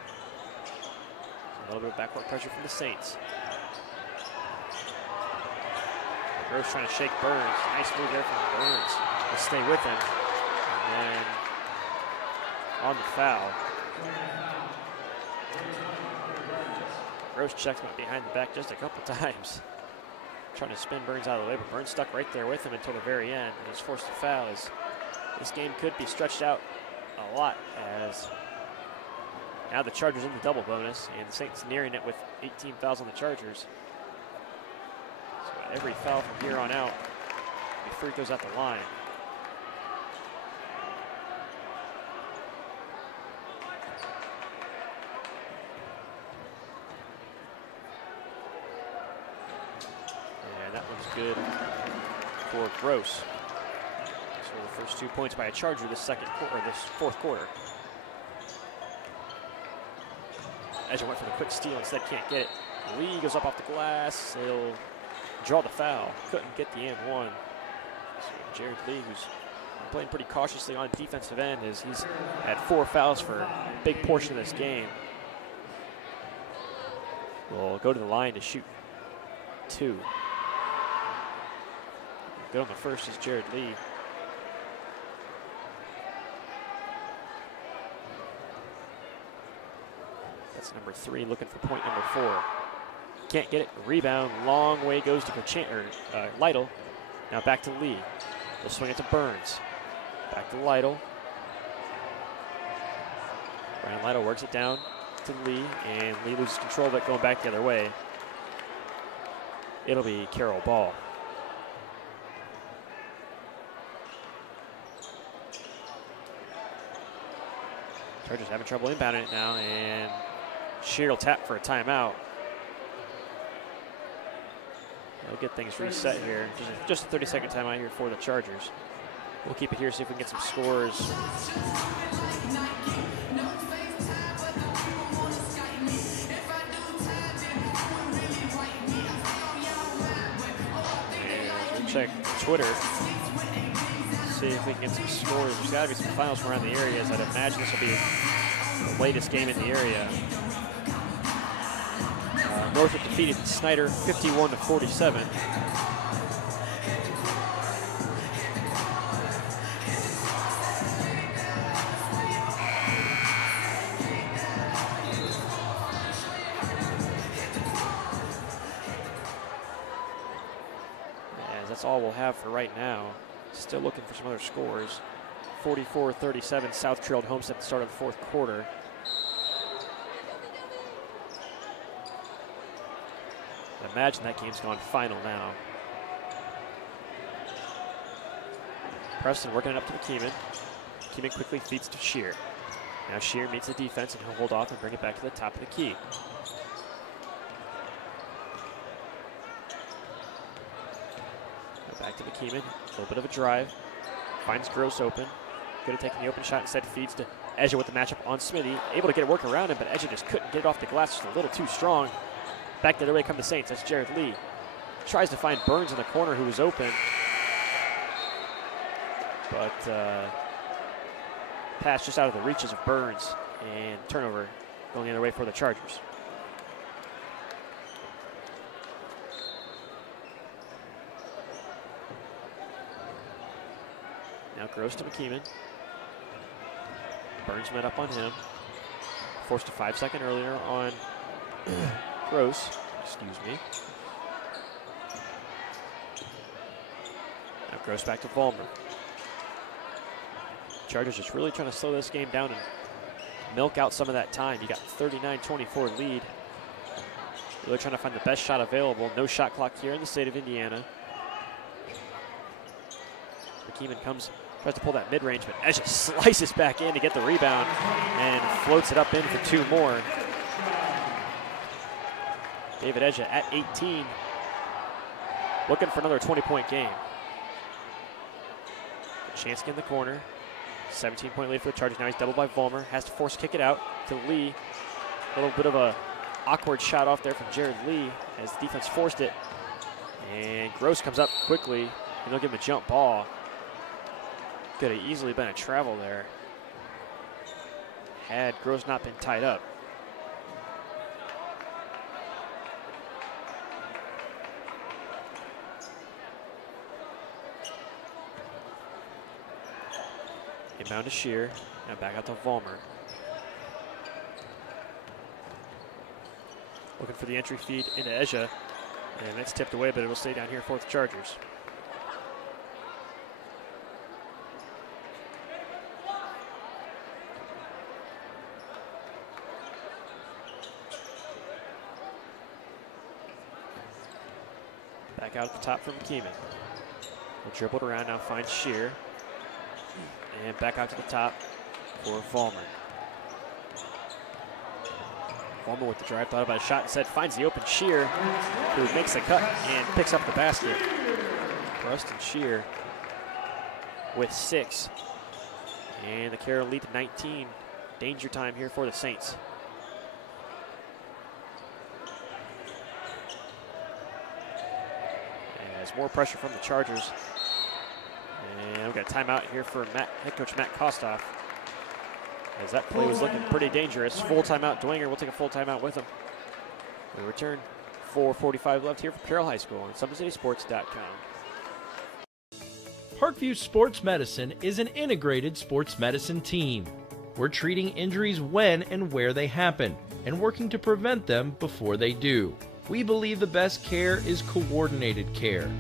A little bit of backcourt pressure from the Saints. Gross trying to shake Burns. Nice move there from Burns. Will stay with him. And then on the foul. Gross checks back behind the back just a couple times. Trying to spin Burns out of the way, but Burns stuck right there with him until the very end. And he's forced to foul as this game could be stretched out a lot as now the Chargers in the double bonus, and the Saints nearing it with 18 fouls on the Chargers. So every foul from here on out, the free throws at the line. And that one's good for Gross. So the first 2 points by a Charger this fourth quarter. Edger went for the quick steal, instead can't get it. Lee goes up off the glass. He'll draw the foul. Couldn't get the and one. So Jared Lee, who's playing pretty cautiously on defensive end, as he's had 4 fouls for a big portion of this game. Will go to the line to shoot 2. Good on the first is Jared Lee. That's number 3, looking for point number 4. Can't get it. Rebound, long way goes to Lytle. Now back to Lee. They'll swing it to Burns. Back to Lytle. Brian Lytle works it down to Lee, and Lee loses control of it going back the other way. It'll be Carroll ball. Chargers having trouble inbounding it now, and Shear will tap for a timeout. They'll get things reset here. Just a 30-second timeout here for the Chargers. We'll keep it here, see if we can get some scores. And we'll check Twitter. See if we can get some scores. There's got to be some finals from around the areas. I'd imagine this will be the latest game in the area. Northrop defeated Snyder 51-47. As that's all we'll have for right now. Still looking for some other scores. 44-37, South trailed Homestead at the start of the fourth quarter. I imagine that game's gone final now. Preston working it up to McKeeman. McKeeman quickly feeds to Shear. Now Shear meets the defense and he'll hold off and bring it back to the top of the key. Now back to McKeeman. A little bit of a drive. Finds Gross open. Good at taking the open shot, instead feeds to Ezra with the matchup on Smithy. Able to get a work around him, but Ezra just couldn't get it off the glass, just a little too strong. Back the other way come the Saints. That's Jared Lee. Tries to find Burns in the corner who was open. But pass just out of the reaches of Burns. And turnover going the other way for the Chargers. Now Gross to McKeeman. Burns met up on him. Forced a 5-second earlier on Gross, excuse me. Now Gross back to Vollmer. Chargers just really trying to slow this game down and milk out some of that time. You got 39-24 lead. Really trying to find the best shot available. No shot clock here in the state of Indiana. McKeeman tries to pull that mid-range, but Ezra slices back in to get the rebound and floats it up in for two more. David Ezra at 18, looking for another 20-point game. Chansky in the corner, 17-point lead for the Chargers. Now he's doubled by Vollmer, has to force kick it out to Lee. A little bit of a awkward shot off there from Jared Lee as the defense forced it. And Gross comes up quickly, and they'll give him a jump ball. Could have easily been a travel there had Gross not been tied up. Inbound to Shear, and back out to Vollmer. Looking for the entry feed into Ezra, and that's tipped away, but it will stay down here for the Chargers. Back out at the top from McKeeman. We'll dribble it around now, finds Shear. And back out to the top for Vollmer. Vollmer with the drive, thought about a shot, instead finds the open Shear, who makes the cut and picks up the basket. Preston Shear with 6. And the Carroll lead to 19. Danger time here for the Saints. As more pressure from the Chargers. And we've got a timeout here for head coach Matt Kostoff, as that play was looking pretty dangerous. Full timeout, Dwenger will take a full timeout with him. We return, 4:45 left here from Carroll High School on SummitCitySports.com. Parkview Sports Medicine is an integrated sports medicine team. We're treating injuries when and where they happen, and working to prevent them before they do. We believe the best care is coordinated care.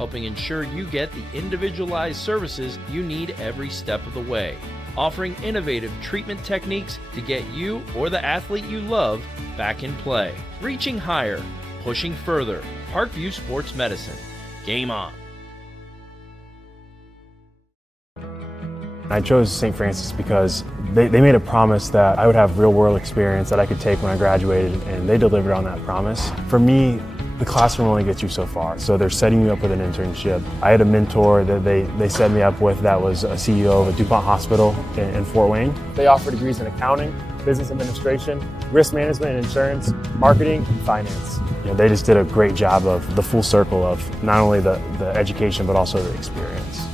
helping ensure you get the individualized services you need every step of the way. Offering innovative treatment techniques to get you or the athlete you love back in play. Reaching higher, pushing further. Parkview Sports Medicine. Game on. I chose St. Francis because they made a promise that I would have real-world experience that I could take when I graduated, and they delivered on that promise. For me, the classroom only gets you so far, so they're setting you up with an internship. I had a mentor that they set me up with that was a CEO of a DuPont hospital in Fort Wayne. They offer degrees in accounting, business administration, risk management and insurance, marketing, and finance. You know, they just did a great job of the full circle of not only the education but also the experience.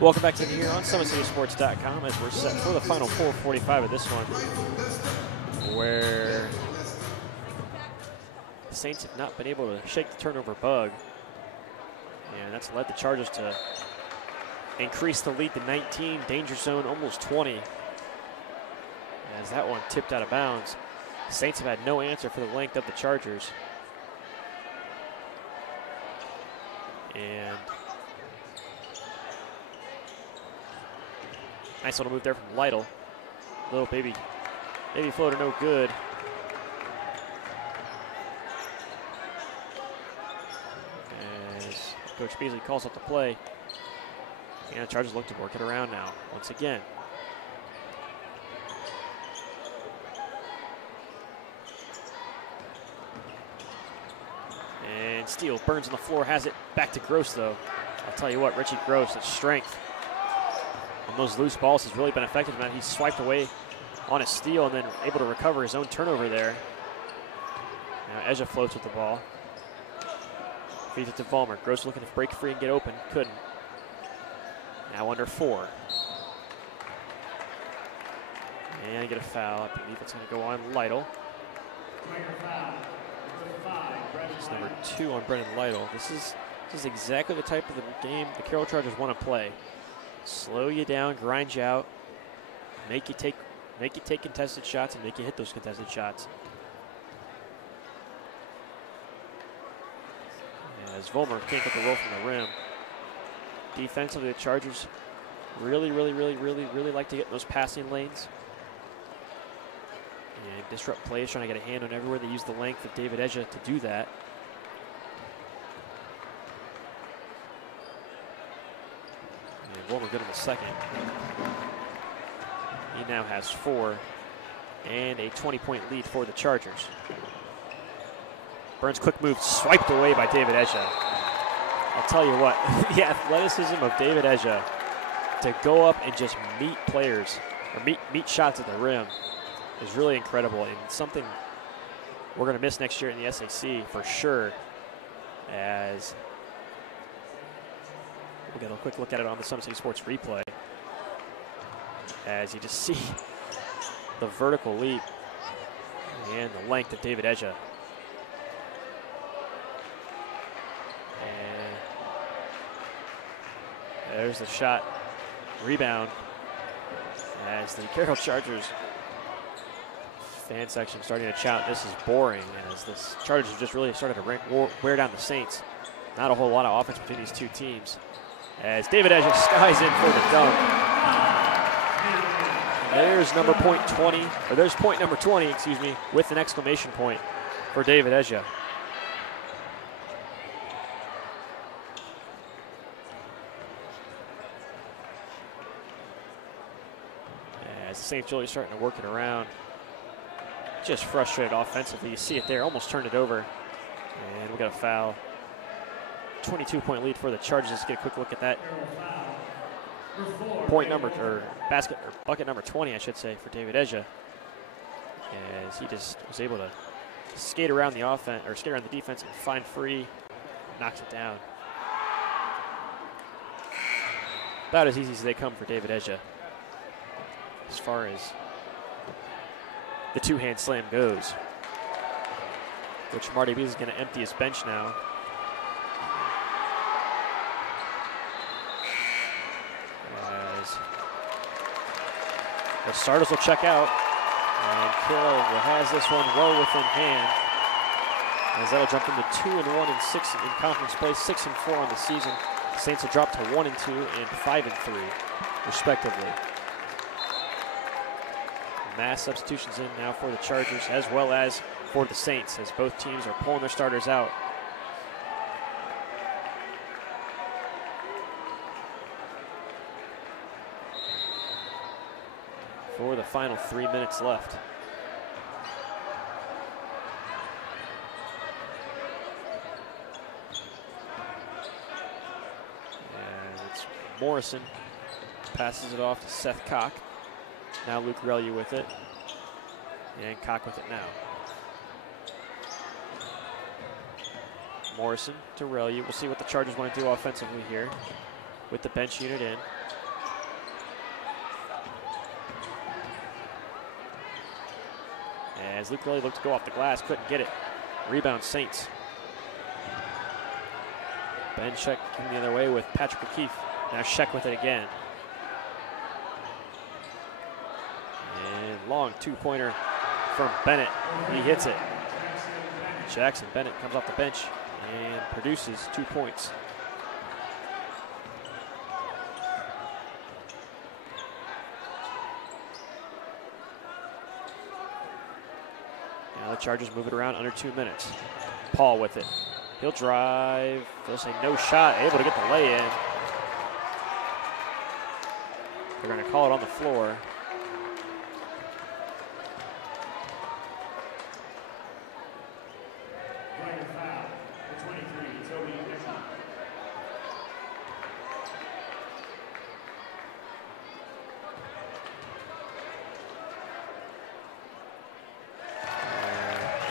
Welcome back to the year on SummitCitySports.com as we're set for the final 4:45 of this one, where the Saints have not been able to shake the turnover bug, and that's led the Chargers to increase the lead to 19, danger zone almost 20, as that one tipped out of bounds. The Saints have had no answer for the length of the Chargers, and nice little move there from Lytle. Little baby floater, no good. As Coach Beasley calls up the play. And the Chargers look to work it around now, once again. And Steele burns on the floor, has it back to Gross though. I'll tell you what, Richie Gross, that's strength on those loose balls has really been effective. Man, he's swiped away on a steal and then able to recover his own turnover there. Now Eja floats with the ball. Feeds it to Vollmer. Gross looking to break free and get open. Couldn't. Now under 4. And get a foul. I believe it's going to go on Lytle. It's number 2 on Brendan Lytle. This is exactly the type of the game the Carroll Chargers want to play. Slow you down, grind you out, make you take contested shots and make you hit those contested shots. As Vollmer can't get the roll from the rim. Defensively, the Chargers really like to get in those passing lanes and disrupt plays, trying to get a hand on everywhere. They use the length of David Eja to do that. Vollmer good in the second. He now has 4 and a 20-point lead for the Chargers. Burns' quick move swiped away by David Eja. I'll tell you what, the athleticism of David Eja to go up and just meet players or meet shots at the rim is really incredible and something we're going to miss next year in the SAC for sure, as we'll get a quick look at it on the Summit City Sports replay. As you just see the vertical leap and the length of David Eja. And there's the shot. Rebound as the Carroll Chargers fan section starting to shout, "This is boring," as this Chargers have just really started to wear down the Saints. Not a whole lot of offense between these two teams. As David Eja skies in for the dunk. There's point number 20, excuse me, with an exclamation point for David Eja. As the Saints really starting to work it around. Just frustrated offensively. You see it there, almost turned it over. And we got a foul. 22-point lead for the Chargers. Let's get a quick look at that. Bucket number 20, I should say, for David Eja, as he just was able to skate around the offense or skate around the defense and find free, knocks it down. About as easy as they come for David Eja, as far as the two-hand slam goes, which Marty Bees is going to empty his bench now. The starters will check out. And Carroll has this one well within hand, as that'll jump into 2-1 and 6 in conference play, 6-4 on the season. The Saints will drop to 1-2 and 5-3, respectively. Mass substitutions in now for the Chargers as well as for the Saints, as both teams are pulling their starters out. For the final 3 minutes left. And it's Morrison, passes it off to Seth Cock. Now Luke Relye with it, and Cock with it now. Morrison to Relye. We'll see what the Chargers want to do offensively here with the bench unit in. As Luke Relye looked to go off the glass, couldn't get it. Rebound Saints. Ben Sheck coming the other way with Patrick O'Keefe. Now Sheck with it again. And long two-pointer from Bennett. He hits it. Jackson Bennett comes off the bench and produces 2 points. Now the Chargers move it around under 2 minutes. Paul with it. He'll drive. They'll say no shot. Able to get the lay-in. They're going to call it on the floor.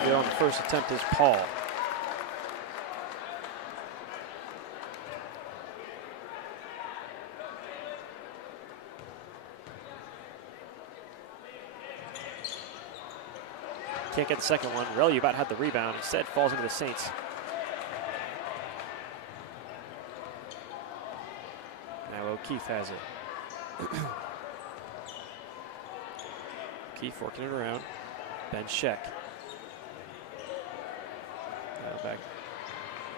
On the first attempt is Paul. Can't get the second one. Relye about had the rebound. Instead falls into the Saints. Now O'Keefe has it. O'Keefe working it around. Ben Sheck. Now back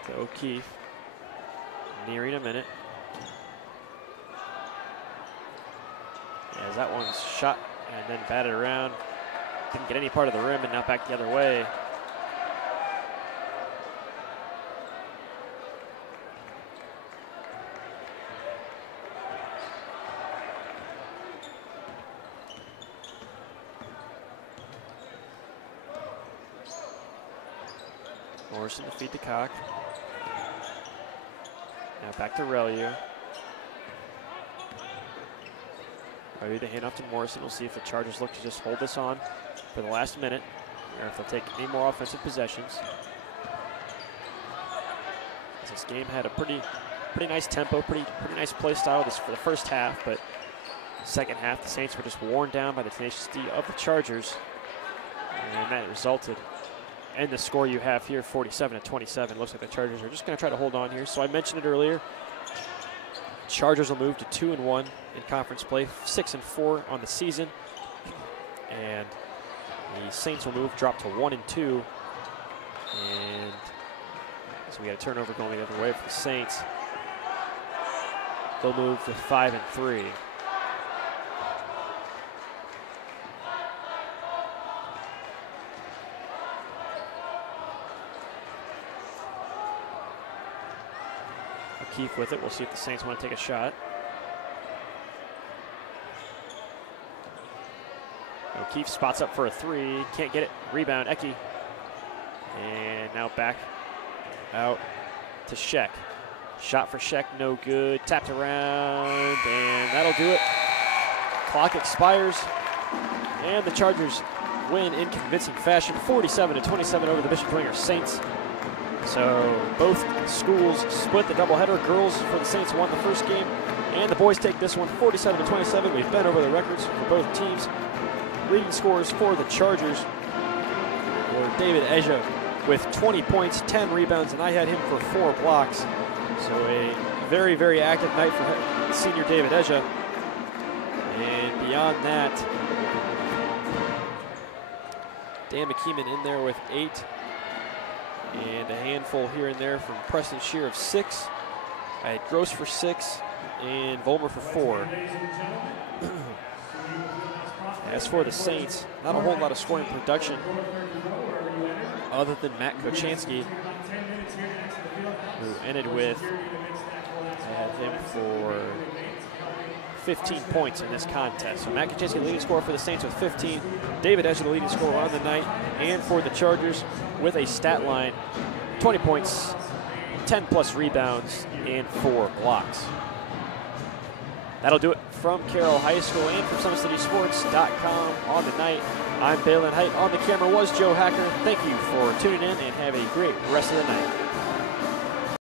to O'Keefe. Nearing a minute. As that one's shot and then batted around. Didn't get any part of the rim, and now back the other way. Morrison to feed to Cock. Now back to Relye. Ready to hand off to Morrison. We'll see if the Chargers look to just hold this on for the last minute, or if they'll take any more offensive possessions. As this game had a pretty nice tempo, pretty nice play style for the first half, but second half the Saints were just worn down by the tenacity of the Chargers, and that resulted in the score you have here, 47-27. Looks like the Chargers are just going to try to hold on here. So I mentioned it earlier. Chargers will move to 2-1 in conference play, 6-4 on the season, and the Saints will drop to 1-2, and so we got a turnover going the other way for the Saints. They'll move to 5-3. O'Keefe with it. We'll see if the Saints want to take a shot. O'Keefe spots up for a three. Can't get it. Rebound, Eki. And now back out to Sheck. Shot for Sheck, no good. Tapped around, and that'll do it. Clock expires, and the Chargers win in convincing fashion, 47-27 over the Bishop Dwenger Saints. So both schools split the doubleheader. Girls for the Saints won the first game, and the boys take this one 47-27. We've been over the records for both teams. Leading scores for the Chargers were David Eja with 20 points, 10 rebounds, and I had him for 4 blocks. So a very, very active night for senior David Eja. And beyond that, Dan McKeeman in there with 8. And a handful here and there from Preston Shear of 6. I had Gross for 6 and Volmer for 4. As for the Saints, not a whole lot of scoring production other than Matt Kochansky, who ended with, I had him for 15 points in this contest. So Matt Kochansky, leading scorer for the Saints with 15. David Escher, the leading scorer on the night, and for the Chargers with a stat line, 20 points, 10 plus rebounds, and 4 blocks. That'll do it from Carroll High School and from SummitCitySports.com on the night. I'm Balin Height. On the camera was Joe Hacker. Thank you for tuning in and have a great rest of the night.